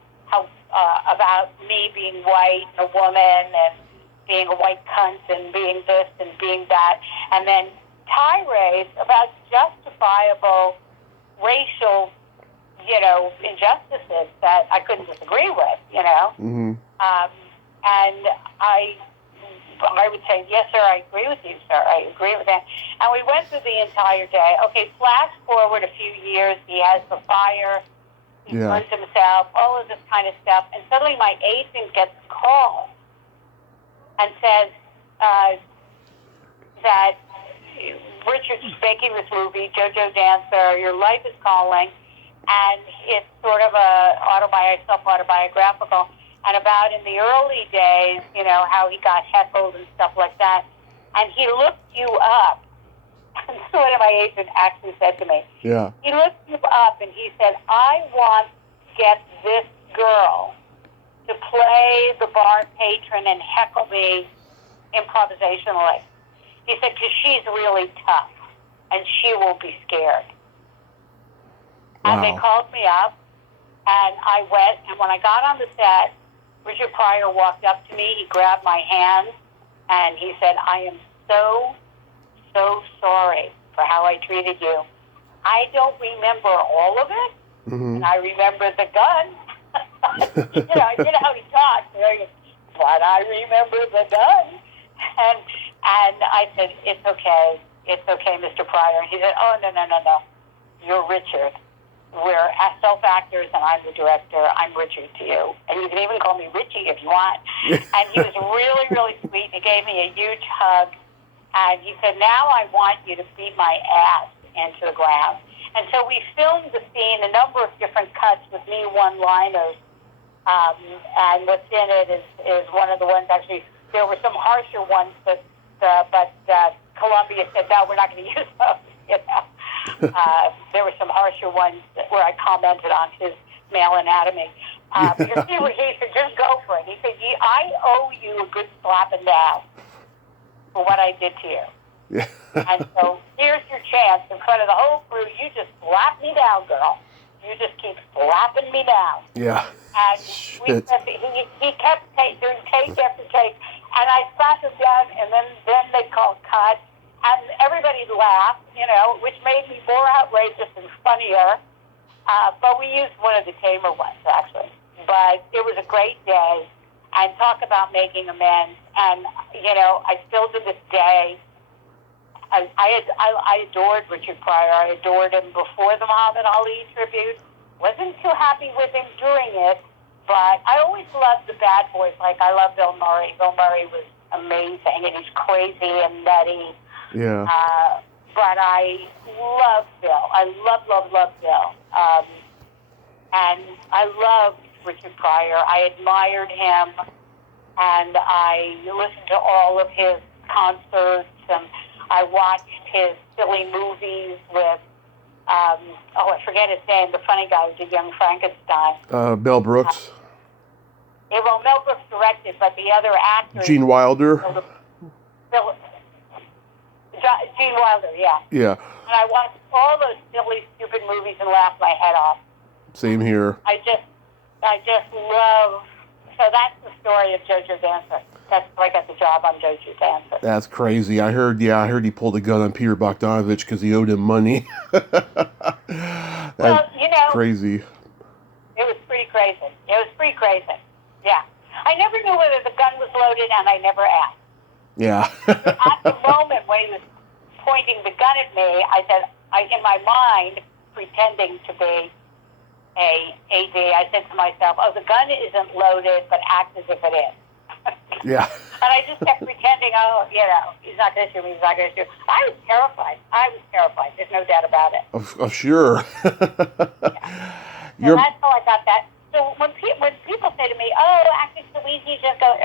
about me being white and a woman and being a white cunt and being this and being that, and then tirades about justifiable racial, injustices that I couldn't disagree with, Mm-hmm. And I would say, yes, sir, I agree with you, sir. I agree with that. And we went through the entire day. Okay, flash forward a few years. He has the fire. He burns himself, all of this kind of stuff. And suddenly my agent gets a call and says that Richard's making this movie, JoJo Dancer, Your Life is Calling, and it's sort of self-autobiographical, and about in the early days, how he got heckled and stuff like that. And he looked you up. That's what my agent actually said to me. Yeah. He looked you up and he said, I want to get this girl to play the bar patron and heckle me improvisationally. He said, because she's really tough and she won't be scared. Wow. And they called me up and I went, and when I got on the set, Richard Pryor walked up to me, he grabbed my hand, and he said, I am so sorry for how I treated you. I don't remember all of it, and I remember the gun. you know how he talks, but I remember the gun. And I said, it's okay, Mr. Pryor. And he said, oh, no, you're Richard. We're self-actors, and I'm the director. I'm Richard to you. And you can even call me Richie if you want. And he was really, really sweet. He gave me a huge hug. And he said, now I want you to beat my ass into the ground. And so we filmed the scene, a number of different cuts with me one-liners. And what's in it is one of the ones, actually, there were some harsher ones, but Columbia said, no, we're not going to use those, there were some harsher ones where I commented on his male anatomy. Because he said, just go for it. He said, I owe you a good slapping down for what I did to you. Yeah. And so here's your chance in front of the whole crew. You just slap me down, girl. You just keep slapping me down. Yeah. And we said he kept doing take after take. And I slapped him down, and then they called cut. And everybody laughed, which made me more outrageous and funnier. But we used one of the tamer ones, actually. But it was a great day. And talk about making amends. And, I still to this day, I adored Richard Pryor. I adored him before the Muhammad Ali tribute. Wasn't too happy with him during it. But I always loved the bad boys. Like, I love Bill Murray. Bill Murray was amazing, and he's crazy and nutty. Yeah. But I love Bill. I love Bill. And I loved Richard Pryor. I admired him, and I listened to all of his concerts, and I watched his silly movies with, I forget his name, the funny guy who did Young Frankenstein. Mel Brooks. Yeah, well, Mel Brooks directed, but the other actors... Gene Wilder. Gene Wilder, yeah. Yeah. And I watched all those silly, stupid movies and laughed my head off. Same here. I just love... So that's the story of JoJo Dancer. That's how I got the job on JoJo Dancer. That's crazy. I heard he pulled a gun on Peter Bogdanovich because he owed him money. That's crazy. It was pretty crazy. Yeah. I never knew whether the gun was loaded, and I never asked. Yeah. At the moment when he was pointing the gun at me, I said, in my mind, pretending to be a AD, I said to myself, the gun isn't loaded, but act as if it is. Yeah. And I just kept pretending, he's not going to shoot me, he's not going to shoot me. I was terrified. There's no doubt about it. Of sure. Yeah. So that's how I got that. So when people say to me, acting's so easy, just go,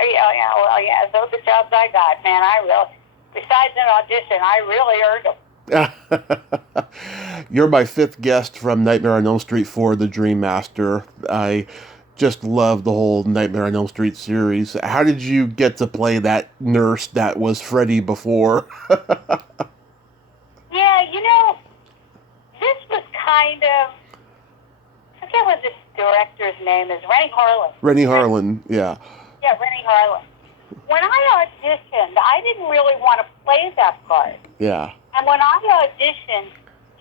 those are the jobs I got, man. Besides an audition, I really earned them. You're my fifth guest from Nightmare on Elm Street 4, The Dream Master. I just love the whole Nightmare on Elm Street series. How did you get to play that nurse that was Freddy before? Yeah, this was kind of forget what this director's name is. Rennie Harlan. Rennie Harlan, yeah. Yeah, Rennie Harlan. When I auditioned, I didn't really want to play that part. Yeah. And when I auditioned,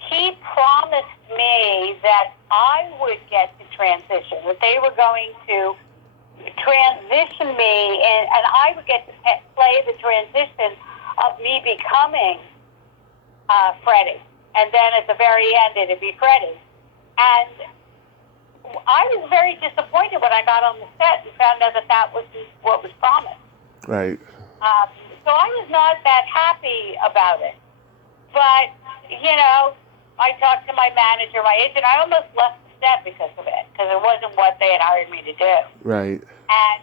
he promised me that I would get to transition, that they were going to transition me, and I would get to play the transition of me becoming Freddie. And then at the very end, it'd be Freddie. And I was very disappointed when I got on the set and found out that that was what was promised. Right. So I was not that happy about it. But, you know, I talked to my manager, my agent. I almost left the set because of it, because it wasn't what they had hired me to do. Right. And,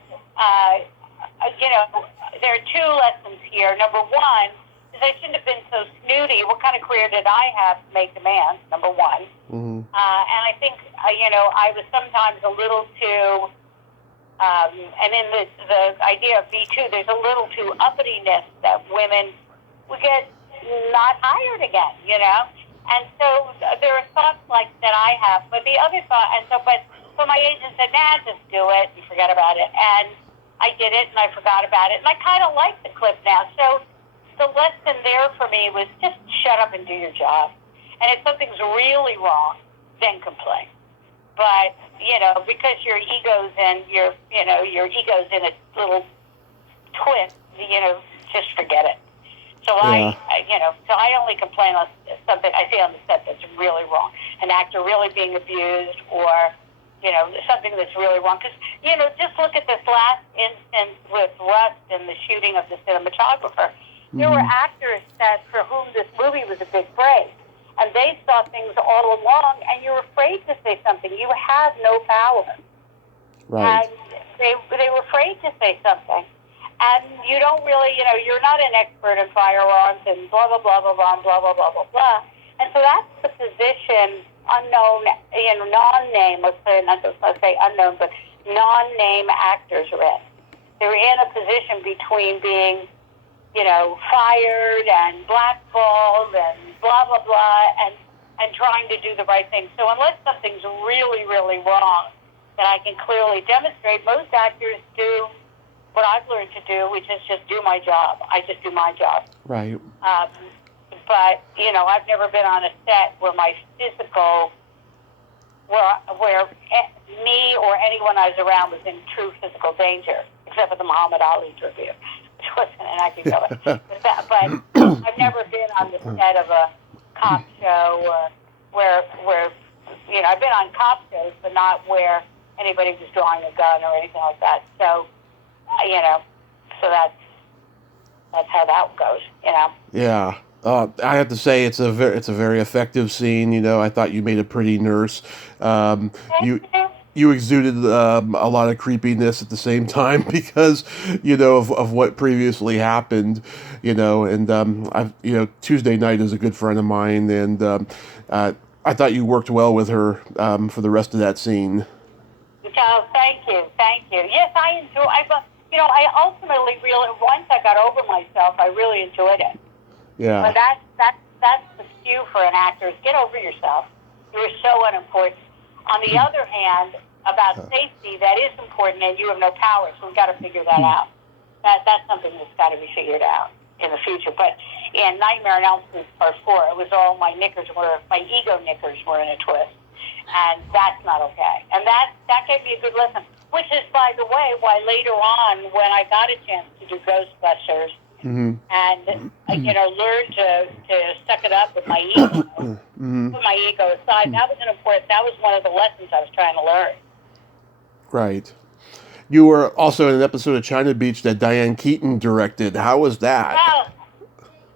you know, there are two lessons here. Number one is I shouldn't have been so snooty. What kind of career did I have to make demands, number one? Mm-hmm. And I think, you know, I was sometimes a little too, and in the idea of B2, there's a little too uppityness that women would get not hired again, you know? And so there are thoughts like that I have, but the other thought, but my agent said, nah, just do it, and forget about it. And I did it, and I forgot about it, and I kind of like the clip now. So the lesson there for me was just shut up and do your job. And if something's really wrong, then complain. But, you know, because your ego's in a little twist, you know, just forget it. So Yeah. So I only complain on something I see on the set that's really wrong. An actor really being abused, or, you know, something that's really wrong. Because, you know, just look at this last instance with Rust and the shooting of the cinematographer. There were actors for whom this movie was a big break, and they saw things all along, and you're afraid to say something. You have no power. Right. And they were afraid to say something. And you don't really, you know, you're not an expert in firearms and blah, blah, blah, blah, blah, blah, blah, blah, blah, blah. And so that's the position unknown, you know, non-name, let's say unknown, but non-name actors are in. They're in a position between being, you know, fired and blackballed and blah, blah, blah, and trying to do the right thing. So unless something's really, really wrong that I can clearly demonstrate, most actors do what I've learned to do, which is just do my job. I just do my job. Right. But, you know, I've never been on a set where my physical, where me or anyone I was around was in true physical danger, except for the Muhammad Ali tribute, which wasn't an acting film. But I've never been on the set of a cop show where, you know, I've been on cop shows, but not where anybody was drawing a gun or anything like that. So, you know, so that's how that goes, you know. Yeah. I have to say it's a very effective scene. You know, I thought you made a pretty nurse. You exuded a lot of creepiness at the same time because, you know, of what previously happened. You know, and Tuesday Night is a good friend of mine, and I thought you worked well with her for the rest of that scene. Oh, thank you. Yes, I enjoy. I ultimately once I got over myself, I really enjoyed it. Yeah. But that's the cue for an actor, is get over yourself. You are so unimportant. On the other hand, about safety, that is important, and you have no power, so we've got to figure that out. That's something that's got to be figured out in the future. But in Nightmare on Elm Street Part 4, it was all my ego knickers were in a twist. And that's not okay. And that gave me a good lesson, which is, by the way, why later on, when I got a chance to do Ghostbusters, and, you know, learn to suck it up with my ego, put my ego aside, that was one of the lessons I was trying to learn. Right. You were also in an episode of China Beach that Diane Keaton directed. How was that?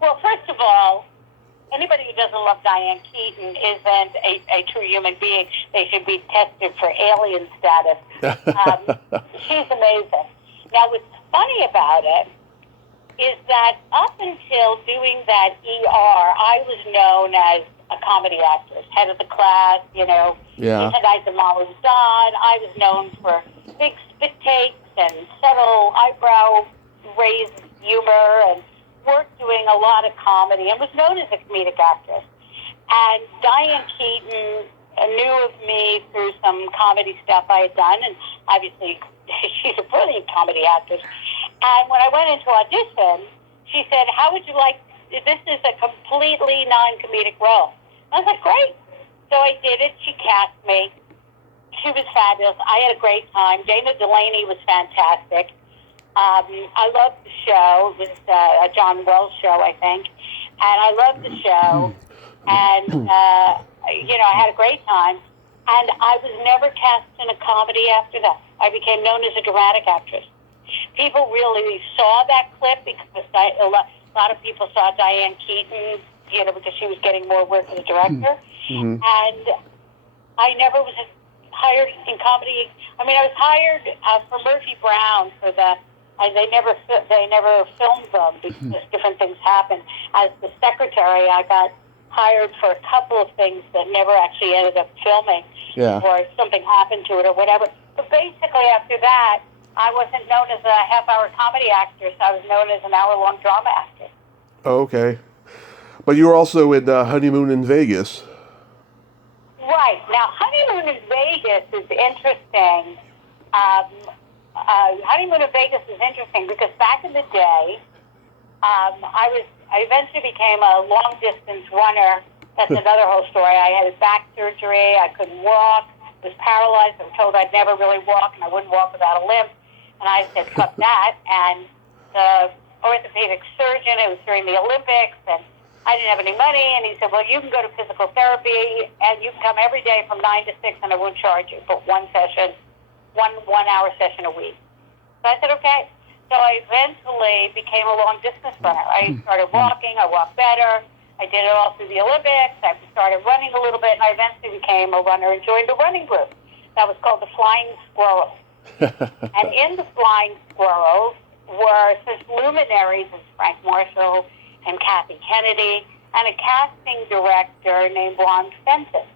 Well, first of all, anybody who doesn't love Diane Keaton isn't a true human being. They should be tested for alien status. She's amazing. Now, what's funny about it is that up until doing that I was known as a comedy actress, head of the class, you know. Yeah. Tonight the Mom was done. I was known for big spit takes and subtle eyebrow raised humor, and worked doing a lot of comedy, and was known as a comedic actress. And Diane Keaton knew of me through some comedy stuff I had done, and obviously she's a brilliant comedy actress. And when I went into audition, she said, how would you like, this is a completely non-comedic role. I was like, great. So I did it. She cast me. She was fabulous. I had a great time. Dana Delaney was fantastic. I loved the show. It was a John Wells show, I think. And I loved the show. And, I had a great time. And I was never cast in a comedy after that. I became known as a dramatic actress. People really saw that clip because a lot of people saw Diane Keaton, because she was getting more work as a director. Mm-hmm. And I never was hired in comedy. I mean, I was hired for Murphy Brown for they never filmed them because different things happened. As the secretary, I got hired for a couple of things that never actually ended up filming, or something happened to it or whatever. But basically, after that, I wasn't known as a half-hour comedy actress. I was known as an hour-long drama actress. Okay. But you were also in Honeymoon in Vegas. Right. Now, Honeymoon in Vegas is interesting. Honeymoon in Vegas is interesting because back in the day, I eventually became a long-distance runner. That's another whole story. I had back surgery. I couldn't walk. I was paralyzed. I was told I'd never really walk, and I wouldn't walk without a limp. And I said, fuck that. And the orthopedic surgeon, it was during the Olympics, and I didn't have any money. And he said, well, you can go to physical therapy, and you can come every day from 9 to 6, and I won't charge you, but one hour session a week. So I said, okay. So I eventually became a long-distance runner. I started walking. I walked better. I did it all through the Olympics. I started running a little bit, and I eventually became a runner and joined the running group. That was called the Flying Squirrels. And in the Flying Squirrels were such luminaries as Frank Marshall and Kathy Kennedy and a casting director named Ron Fenton.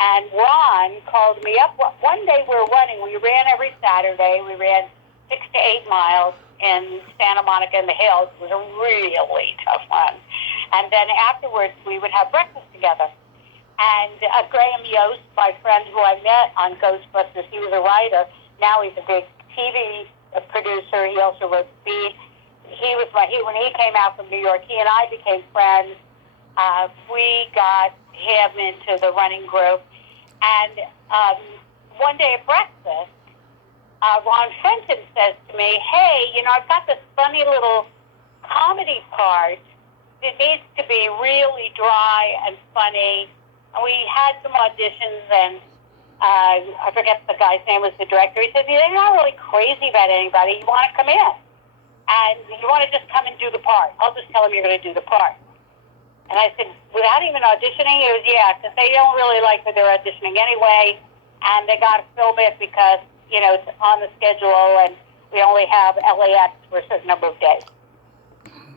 And Ron called me up. One day we were running. We ran every Saturday. We ran 6 to 8 miles in Santa Monica in the hills. It was a really tough run. And then afterwards, we would have breakfast together. And Graham Yost, my friend who I met on Ghostbusters, he was a writer. Now he's a big TV producer. He also wrote Speed. When he came out from New York, he and I became friends. We got him into the running group. And one day at breakfast, Ron Fenton says to me, hey, I've got this funny little comedy part. It needs to be really dry and funny. And we had some auditions, and I forget the guy's name was the director. He said, they're not really crazy about anybody. You want to come in, and you want to just come and do the part. I'll just tell them you're going to do the part. And I said, without even auditioning? He goes, yeah, because they don't really like that they're auditioning anyway, and they got to film it because, it's on the schedule, and we only have LAX for a certain number of days.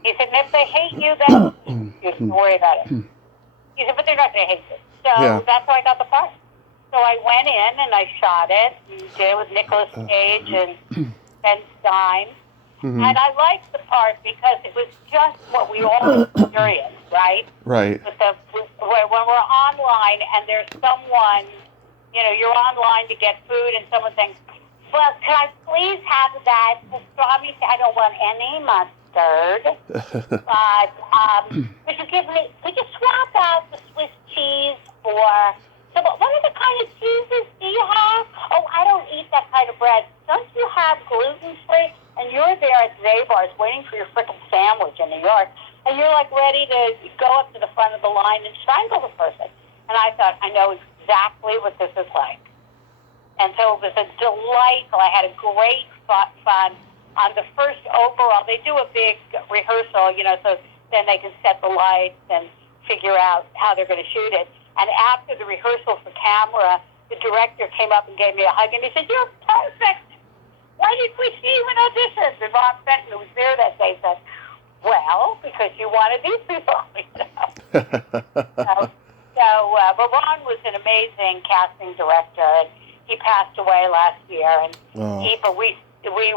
He said, and if they hate you, then you don't worry about it. He said, but they're not going to hate you. So that's how I got the part. So I went in and I shot it and did it with Nicolas Cage and Ben Stein. Mm-hmm. And I liked the part because it was just what we all experienced, right? Right. When we're online and there's someone, you're online to get food and someone thinks, well, can I please have that pastrami? I don't want any mustard. But could you swap out the Swiss cheese for, so what other kind of cheeses do you have? Oh, I don't eat that kind of bread. Don't you have gluten-free? And you're there at Zabar's waiting for your frickin' sandwich in New York, and you're like ready to go up to the front of the line and strangle the person. And I thought, I know exactly what this is like. And so it was a delightful. I had a great fun. On the first overall, they do a big rehearsal, so then they can set the lights and figure out how they're going to shoot it. And after the rehearsal for camera, the director came up and gave me a hug, and he said, you're perfect. Why didn't we see you in auditions? And Ron Fenton, who was there that day, said, well, because you wanted these people. But Ron was an amazing casting director, and he passed away last year. And we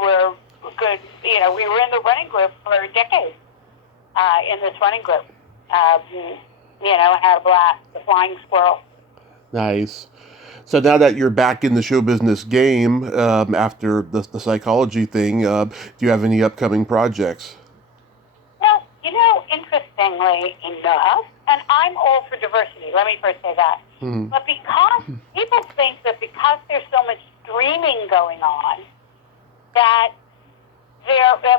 were good. We were in the running group for decades. In this running group, had a blast. The Flying Squirrel. Nice. So now that you're back in the show business game, after the psychology thing, do you have any upcoming projects? Well, interestingly enough, and I'm all for diversity, let me first say that. Mm-hmm. But because people think that because there's so much streaming going on, that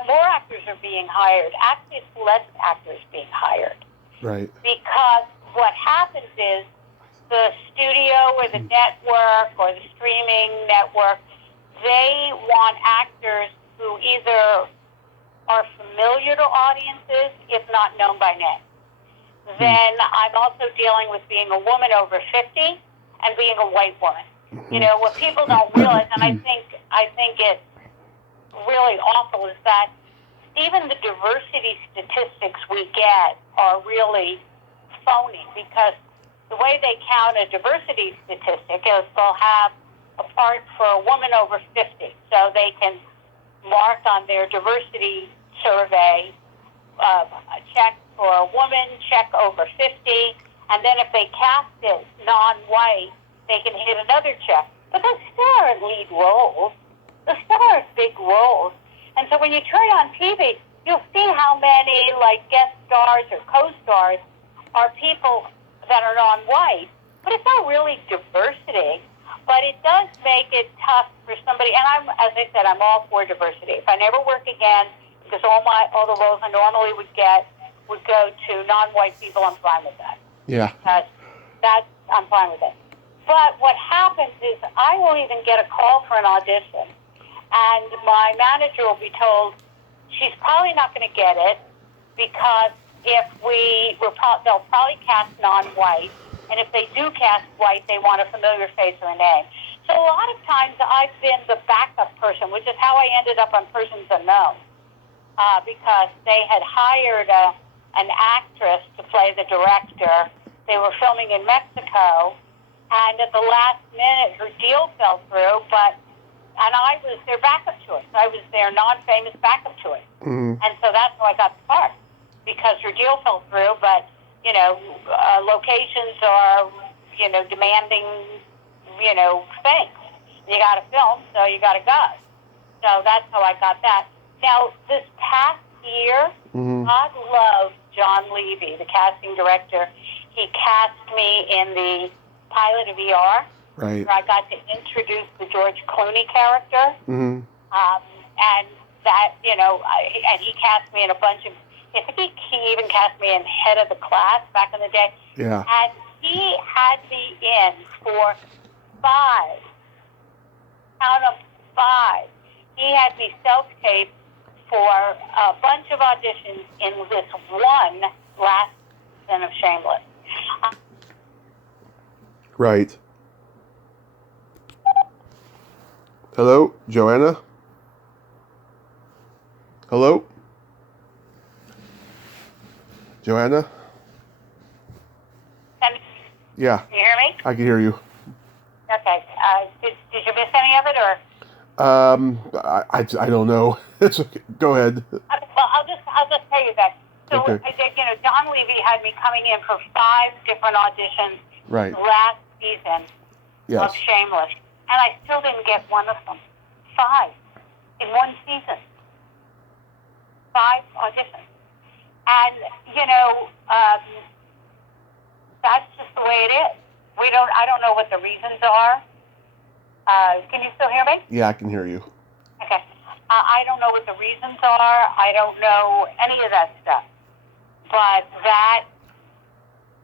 more actors are being hired. Actually, it's less actors being hired. Right. Because what happens is the studio or the network or the streaming network, they want actors who either are familiar to audiences, if not known by name. Then I'm also dealing with being a woman over 50 and being a white woman. What people don't realize, and I think it's really awful, is that even the diversity statistics we get are really phony, because the way they count a diversity statistic is they'll have a part for a woman over 50. So they can mark on their diversity survey, check for a woman, check over 50, and then if they cast it non-white, they can hit another check. But they still are lead roles. They still are big roles. And so when you turn on TV, you'll see how many, guest stars or co-stars are people that are non-white. But it's not really diversity. But it does make it tough for somebody. And as I said, I'm all for diversity. If I never work again, because all the roles I normally would get would go to non-white people, I'm fine with that. Yeah. I'm fine with it. But what happens is I won't even get a call for an audition. And my manager will be told she's probably not going to get it because they'll probably cast non-white. And if they do cast white, they want a familiar face or a name. So a lot of times I've been the backup person, which is how I ended up on Persons Unknown, because they had hired an actress to play the director. They were filming in Mexico, and at the last minute, her deal fell through, and I was their backup choice. I was their non-famous backup choice. Mm-hmm. And so that's how I got the part, because her deal fell through, but locations are, demanding, things. You got to film, so you got to go. So that's how I got that. Now, this past year, God love John Levy, the casting director. He cast me in the pilot of ER, right, where I got to introduce the George Clooney character. Mm-hmm. And that, and he cast me in a bunch of, I think he even cast me in Head of the Class back in the day. Yeah. And he had me in for 5. Count of 5. He had me self-tape for a bunch of auditions in this one last season of Shameless. Right. Hello, Joanna? Hello? Joanna? Yeah. Can you hear me? I can hear you. Okay. Did you miss any of it, or? I don't know. It's okay. Go ahead. Well, I'll just tell you that. So, okay. Don Levy had me coming in for 5 different auditions right. last season yes. of Shameless, and I still didn't get one of them. 5 in one season. 5 auditions, and that's just the way it is. I don't know what the reasons are. Can you still hear me? Yeah, I can hear you. Okay. I don't know what the reasons are. I don't know any of that stuff. But that,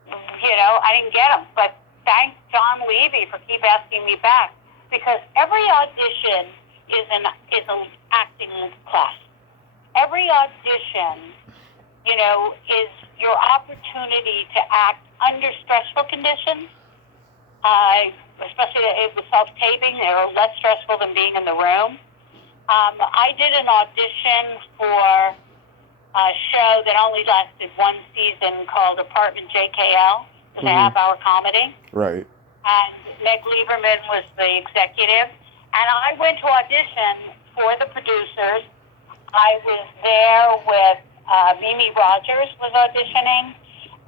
I didn't get them. But thanks John Levy for keep asking me back, because every audition is an acting class. Every audition, is your opportunity to act under stressful conditions. Especially with self-taping, they're less stressful than being in the room. I did an audition for a show that only lasted one season called Apartment JKL. It was a half-hour comedy. Right. And Meg Lieberman was the executive. And I went to audition for the producers. I was there with Mimi Rogers was auditioning,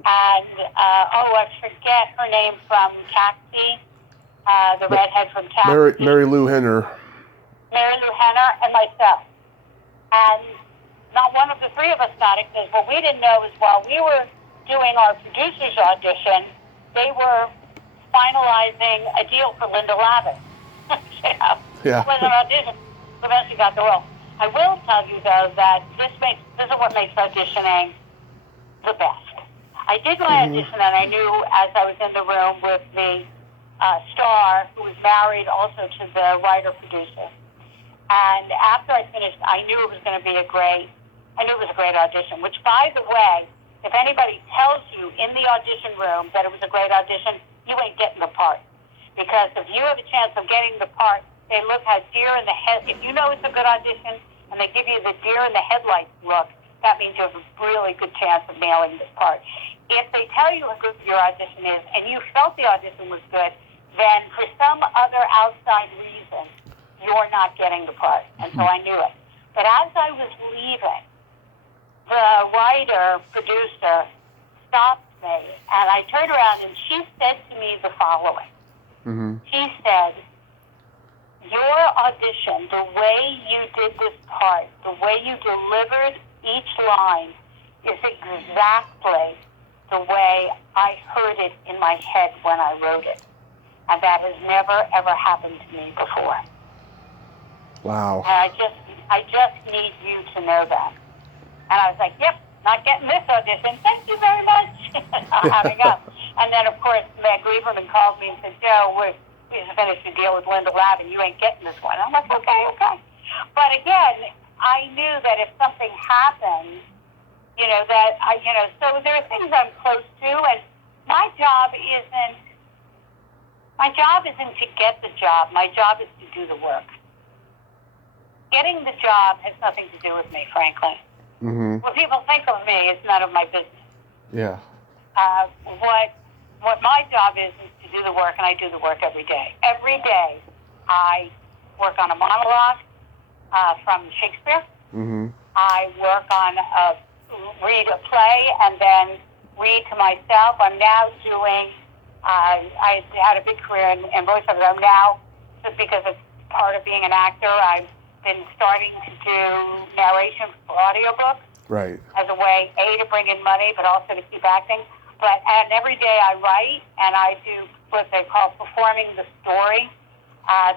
and I forget her name from Taxi, the redhead from Taxi. Mary Lou Henner. Mary Lou Henner, and myself. And not one of the three of us got it, because what we didn't know is while we were doing our producer's audition, they were finalizing a deal for Linda Lavin. Yeah. It was an audition. So eventually got the role. I will tell you, though, that this is what makes auditioning the best. I did my audition, and I knew as I was in the room with the star, who was married also to the writer-producer. And after I finished, I knew it was going to be a great audition, which, by the way, if anybody tells you in the audition room that it was a great audition, you ain't getting the part. Because if you have a chance of getting the part, they look at deer in the head. If you know it's a good audition and they give you the deer in the headlights look, that means you have a really good chance of nailing this part. If they tell you how good your audition is and you felt the audition was good, then for some other outside reason, you're not getting the part. And so I knew it. But as I was leaving, the writer, producer, stopped me, and I turned around, and she said to me the following. She said, your audition, the way you did this part, the way you delivered each line is exactly the way I heard it in my head when I wrote it. And that has never, ever happened to me before. Wow. And I just need you to know that. And I was like, yep, not getting this audition. Thank you very much. Hanging up. And then, of course, Meg Lieberman called me and said, Joe, we just finished the deal with Linda Lavin. You ain't getting this one. I'm like, okay. But again, I knew that if something happened, so there are things I'm close to, and my job isn't to get the job. My job is to do the work. Getting the job has nothing to do with me, frankly. What people think of me is none of my business. Yeah. What my job is to do the work, and I do the work every day. Every day, I work on a monologue from Shakespeare. I work on read a play and then read to myself. I'm now doing. I had a big career in voiceover. I'm now, just because it's part of being an actor, I've been starting to do narration for audiobooks. Right. As a way, to bring in money, but also to keep acting. And every day I write, and I do what they call performing the story.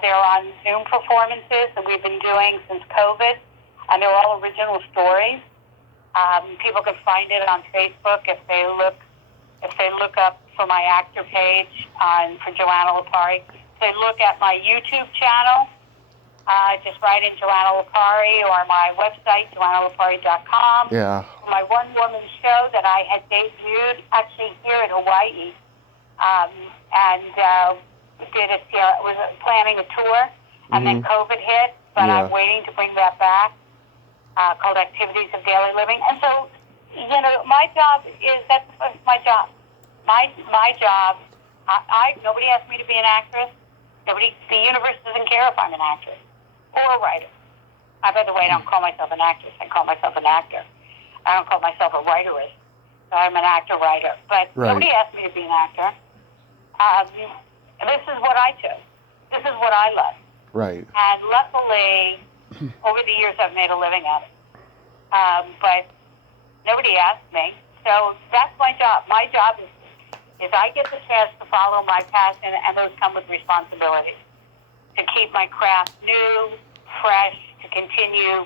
They're on Zoom performances that we've been doing since COVID, and they're all original stories. People can find it on Facebook if they look up for my actor page for Joanna Lipari. If they look at my YouTube channel, just write in Joanna Lipari, or my website, joannalipari.com. Yeah. My one-woman show that I had debuted actually here in Hawaii, and was planning a tour, and then COVID hit, but I'm waiting to bring that back, called Activities of Daily Living. And so, my job that's my job. My job, nobody asked me to be an actress. The universe doesn't care if I'm an actress or a writer. By the way, I don't call myself an actress. I call myself an actor. I don't call myself a writeress. So I'm an actor-writer. But nobody asked me to be an actor. This is what I chose. This is what I love. Right. And luckily, over the years, I've made a living at it. But nobody asked me. So that's my job. My job is I get the chance to follow my passion, and those come with responsibilities. To keep my craft new, fresh, to continue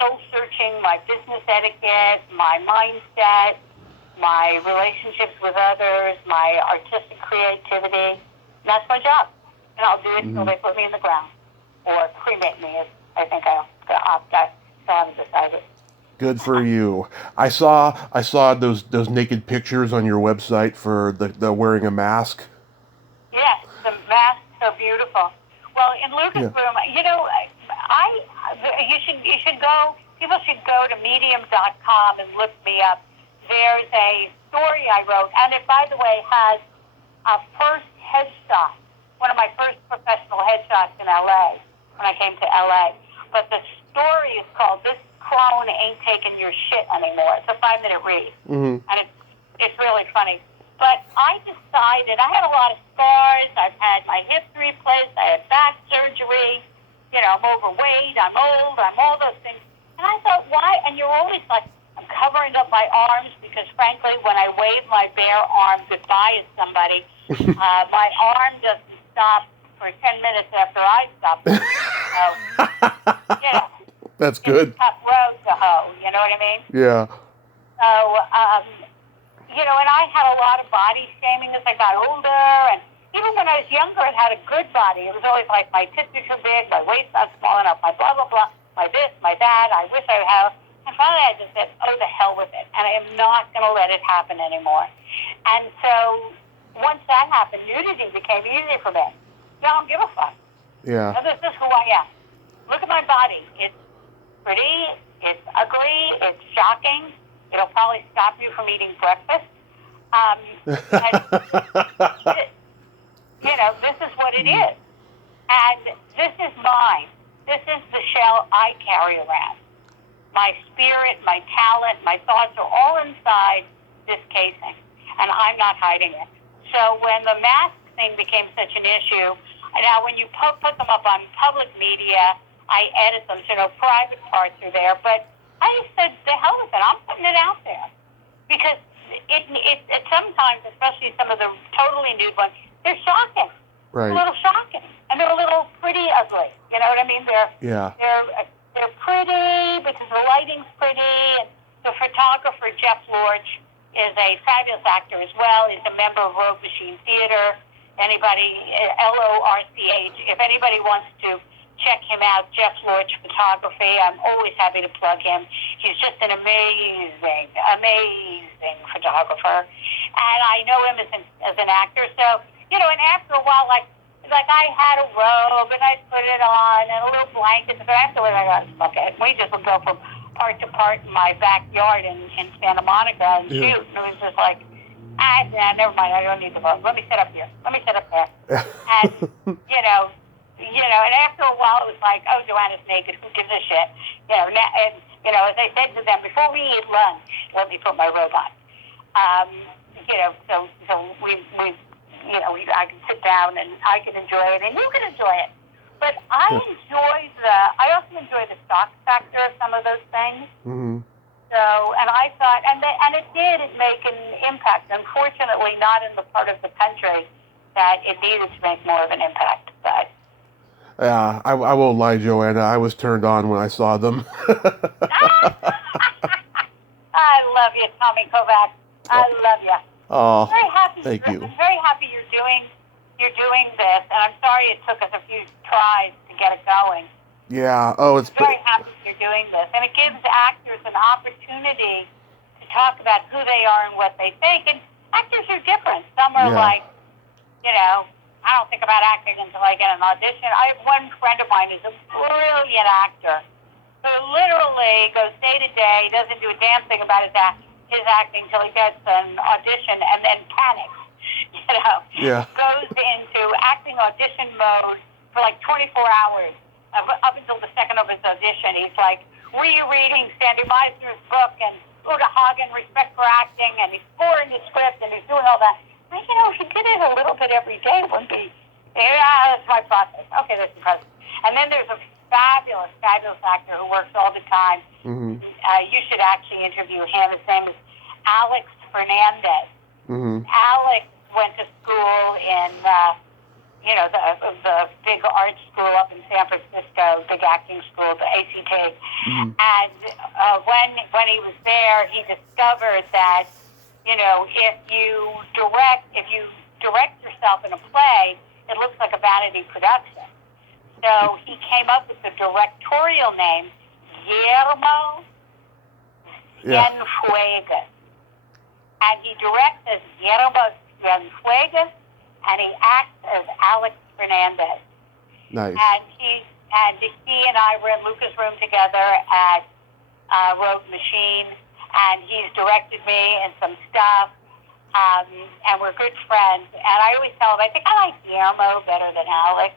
soul-searching my business etiquette, my mindset, my relationships with others, my artistic creativity. And that's my job. And I'll do it until they put me in the ground. Or cremate me, as I think I'll opt out. So I haven't decided. Good for you. I saw those naked pictures on your website for the wearing a mask. Yes, the masks are beautiful. Well, in Lucas' room, you should go. People should go to medium.com and look me up. There's a story I wrote, and it, by the way, has a first headshot, one of my first professional headshots in LA when I came to LA. But the story is called "This Clone Ain't Taking Your Shit Anymore." It's a 5-minute read, and It's really funny. But I decided, I had a lot of scars. I've had my hips replaced. I had back surgery. You know, I'm overweight. I'm old. I'm all those things. And I thought, why? And you're always like, I'm covering up my arms because, frankly, when I wave my bare arm goodbye to somebody, my arm doesn't stop for 10 minutes after I stop. So, you know. That's good. It's a tough road to hoe. You know what I mean? Yeah. So, you know, and I had a lot of body shaming as I got older, and even when I was younger, I had a good body. It was always like my tits are too big, my waist not small enough, my blah, blah, blah, my this, my that. I wish I would have. And finally I just said, oh, the hell with it. And I am not going to let it happen anymore. And so once that happened, nudity became easy for me. I don't give a fuck. Yeah. So this is who I am. Look at my body. It's pretty, it's ugly, it's shocking. It'll probably stop you from eating breakfast. You know, this is what it is. And this is mine. This is the shell I carry around. My spirit, my talent, my thoughts are all inside this casing. And I'm not hiding it. So when the mask thing became such an issue, now when you put them up on public media, I edit them, so no private parts are there. But I just said, the hell with it. I'm putting it out there. Because it sometimes, especially some of the totally nude ones, they're shocking. Right. They're a little shocking. And they're a little pretty ugly. You know what I mean? They're pretty because the lighting's pretty. And the photographer, Jeff Lorch, is a fabulous actor as well. He's a member of Rogue Machine Theater. Anybody, LORCH, if anybody wants to check him out, Jeff Lorch Photography. I'm always happy to plug him. He's just an amazing, amazing photographer. And I know him as an actor. So, you know, and after a while, like I had a robe and I put it on and a little blanket. But afterwards, I got, fuck it. We just would go from part to part in my backyard in Santa Monica and shoot. And it was just like, never mind. I don't need the robe. Let me sit up here. Let me sit up there. And, you know, and after a while, it was like, oh, Joanna's naked. Who gives a shit? You know, and, you know, as I said to them, before we eat lunch, let me put my robe on. You know, so we you know, I can sit down and I can enjoy it, and you can enjoy it. But I also enjoy the shock factor of some of those things. Mm-hmm. So, and I thought, and it did make an impact. Unfortunately, not in the part of the country that it needed to make more of an impact, but. Yeah, I won't lie, Joanna. I was turned on when I saw them. I love you, Tommy Kovac. I love you. Oh, very happy. Thank you. I'm very happy you're doing this, and I'm sorry it took us a few tries to get it going. Yeah. Oh, it's very happy you're doing this, and it gives actors an opportunity to talk about who they are and what they think. And actors are different. Some are like, you know, I don't think about acting until I get an audition. I have one friend of mine who's a brilliant actor who literally goes day to day, doesn't do a damn thing about his acting until he gets an audition and then panics. You know, goes into acting audition mode for like 24 hours up until the second of his audition. He's like rereading Sandy Meisner's book and Uta Hagen, Respect for Acting, and he's pouring the script and he's doing all that. You know, if you did it a little bit every day, it wouldn't be, that's my process. Okay, that's the process. And then there's a fabulous, fabulous actor who works all the time. Mm-hmm. You should actually interview him. His name is Alex Fernandez. Mm-hmm. Alex went to school in, you know, the big art school up in San Francisco, big acting school, the ACT. Mm-hmm. And when he was there, he discovered that, you know, if you direct yourself in a play, it looks like a vanity production. So he came up with the directorial name, Guillermo Cienfuegos. And he directs as Guillermo Cienfuegos, and he acts as Alex Fernandez. Nice. And he and I were in Lucas' room together at Rogue Machine, and he's directed me in some stuff, and we're good friends. And I always tell him, I think I like Guillermo better than Alex.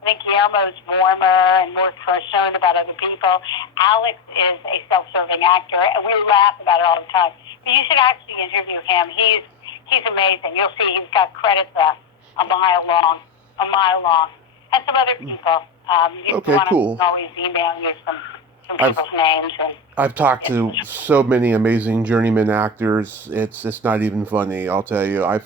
I think Guillermo's warmer and more concerned about other people. Alex is a self-serving actor, and we laugh about it all the time. You should actually interview him. He's amazing. You'll see he's got credits a mile long, and some other people. Okay, cool. Always email you some people's names. I've talked to so many amazing journeyman actors. It's not even funny. I'll tell you. I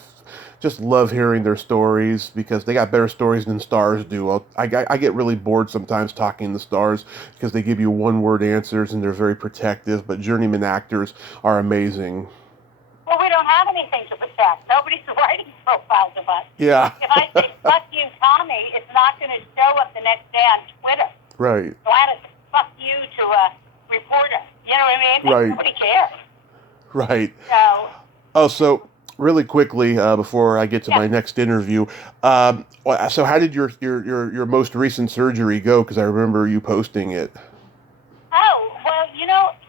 just love hearing their stories because they got better stories than stars do. I get really bored sometimes talking to stars because they give you one-word answers and they're very protective. But journeyman actors are amazing. Well, we don't have anything to protect. Nobody's writing profiles of us. Yeah. If I say, fuck you, Tommy, it's not going to show up the next day on Twitter. Right. So I had to fuck you to a reporter. You know what I mean? Right. Nobody cares. Right. So. So really quickly, before I get to my next interview, so how did your most recent surgery go? Because I remember you posting it. Oh, well,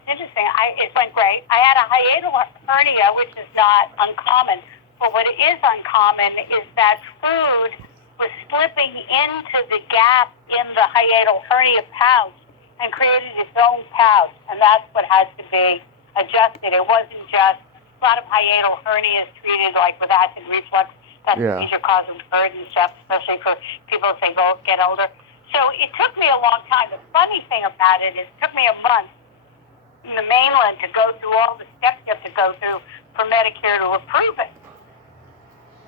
interesting. It went great. I had a hiatal hernia, which is not uncommon. But what is uncommon is that food was slipping into the gap in the hiatal hernia pouch and created its own pouch. And that's what had to be adjusted. It wasn't just a lot of hiatal hernias treated like with acid reflux. That's a major cause of GERD and stuff, especially for people as they get older. So it took me a long time. The funny thing about it is it took me a month in the mainland to go through all the steps you have to go through for Medicare to approve it.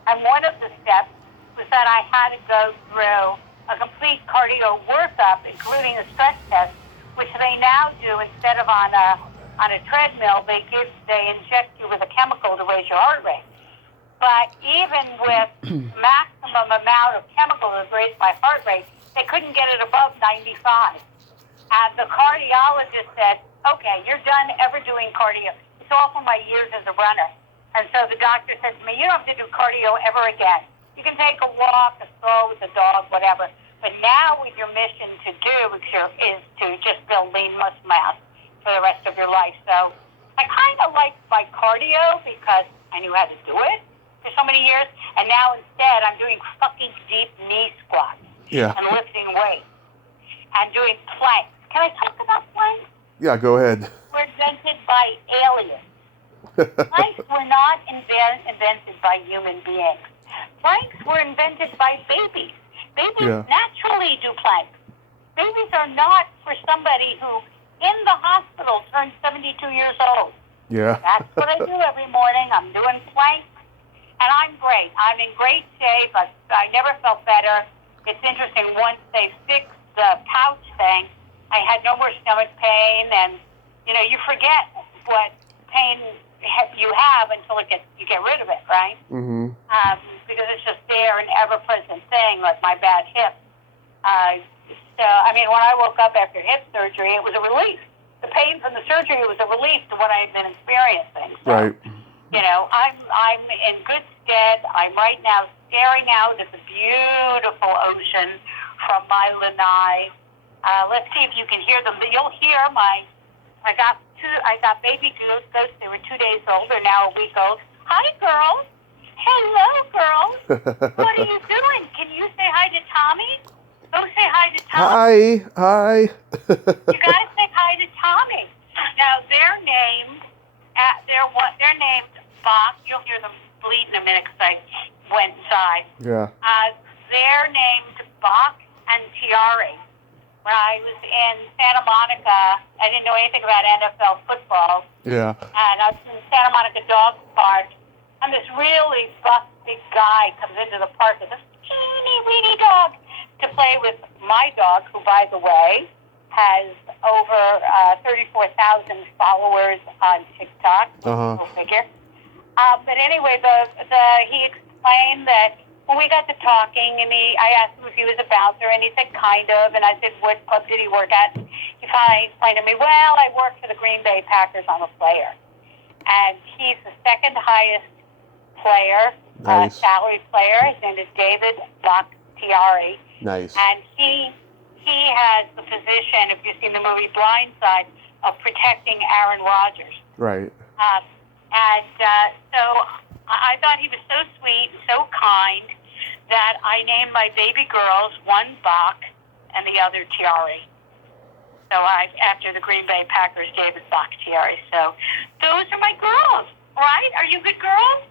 And one of the steps was that I had to go through a complete cardio workup, including a stress test, which they now do instead of on a treadmill. They inject you with a chemical to raise your heart rate. But even with maximum amount of chemical to raise my heart rate, they couldn't get it above 95. And the cardiologist said, okay, you're done ever doing cardio. It's all from my years as a runner. And so the doctor said to me, you don't have to do cardio ever again. You can take a walk, a stroll with a dog, whatever. But now what your mission to do is to just build lean muscle mass for the rest of your life. So I kind of liked my cardio because I knew how to do it for so many years. And now instead I'm doing fucking deep knee squats and lifting weights and doing planks. Can I talk about planks? Yeah, go ahead. Were invented by aliens. Planks were not invented by human beings. Planks were invented by babies. Babies naturally do planks. Babies are not for somebody who, in the hospital, turns 72 years old. Yeah. That's what I do every morning. I'm doing planks, and I'm great. I'm in great shape. I never felt better. It's interesting, once they fixed the pouch thing, I had no more stomach pain, and, you forget what pain you have until you get rid of it, right? Mm-hmm. Because it's just there, an ever-present thing, like my bad hip. When I woke up after hip surgery, it was a relief. The pain from the surgery was a relief to what I had been experiencing. So, right. I'm in good stead. I'm right now staring out at the beautiful ocean from my lanai. Let's see if you can hear them. You'll hear I got baby goats. They were 2 days old. They're now a week old. Hi, girls. Hello, girls. What are you doing? Can you say hi to Tommy? Go say hi to Tommy. Hi. You gotta say hi to Tommy. Now they're named Bach. You'll hear them bleat in a minute because I went inside. Yeah. They're named Bach and Tiare. When I was in Santa Monica, I didn't know anything about NFL football. Yeah. And I was in Santa Monica Dog Park, and this really buff big guy comes into the park with this teeny weeny dog to play with my dog, who, by the way, has over 34,000 followers on TikTok. Go figure. But anyway, he explained that when we got to talking, and I asked him if he was a bouncer, and he said kind of, and I said, what club did he work at? He finally explained to me, well, I work for the Green Bay Packers. I'm a player. And he's the second highest player, salary player. His name is David Bakhtiari. Nice. And he has the position, if you've seen the movie Blindside, of protecting Aaron Rodgers. Right. So I thought he was so sweet, so kind, that I named my baby girls, one Bach and the other Tiare. So after the Green Bay Packers, David Bakhtiari. So those are my girls, right? Are you good girls?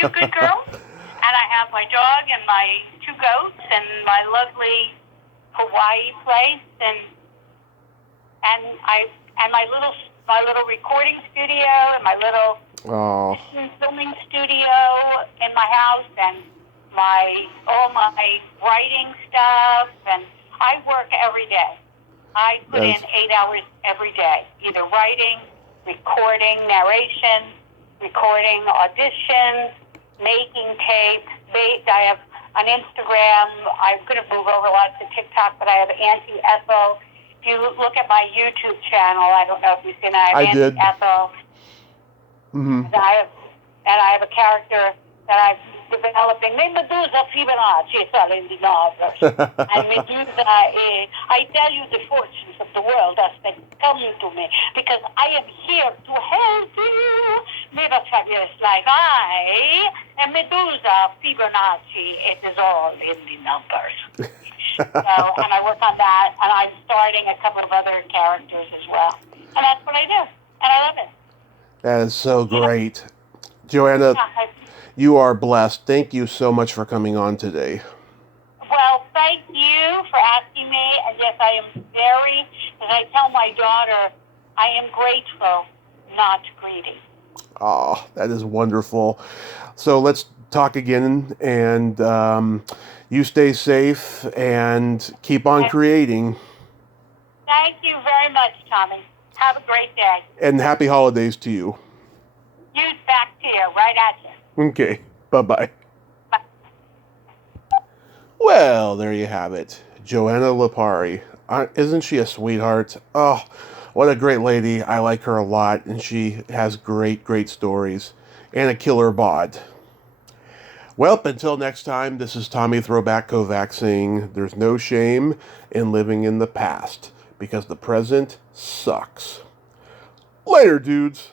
You good girls? And I have my dog and my 2 goats and my lovely Hawaii place and my little recording studio and my little filming studio in my house and all my writing stuff, and I work every day. I put in 8 hours every day, either writing, recording, narration, recording auditions, making tapes. I have on Instagram. I'm going to move over lots to TikTok, but I have Auntie Ethel. If you look at my YouTube channel, I don't know if you've seen that. I did. Auntie Ethel. Mm-hmm. And I have a character that I'm developing named Medusa Fibonacci. It's all in the novels. And Medusa, I tell you the fortunes of the world as they come to me, because I am here to help you live a fabulous life. I am Medusa Fibonacci. It is all in the numbers. And I work on that, and I'm starting a couple of other characters as well. And that's what I do, and I love it. That is so great. Joanna, you are blessed. Thank you so much for coming on today. Well, thank you for asking me, and yes, I am as I tell my daughter, I am grateful, not greedy. Oh, that is wonderful. So let's talk again, and you stay safe and keep on creating. Thank you very much, Tommy. Have a great day. And happy holidays to you. You back to you, right at you. Okay, bye-bye. Bye. Well, there you have it. Joanna Lipari. Isn't she a sweetheart? Oh, what a great lady. I like her a lot, and she has great stories. And a killer bod. Well, until next time, this is Tommy Throwback Kovac saying there's no shame in living in the past, because the present sucks. Later, dudes.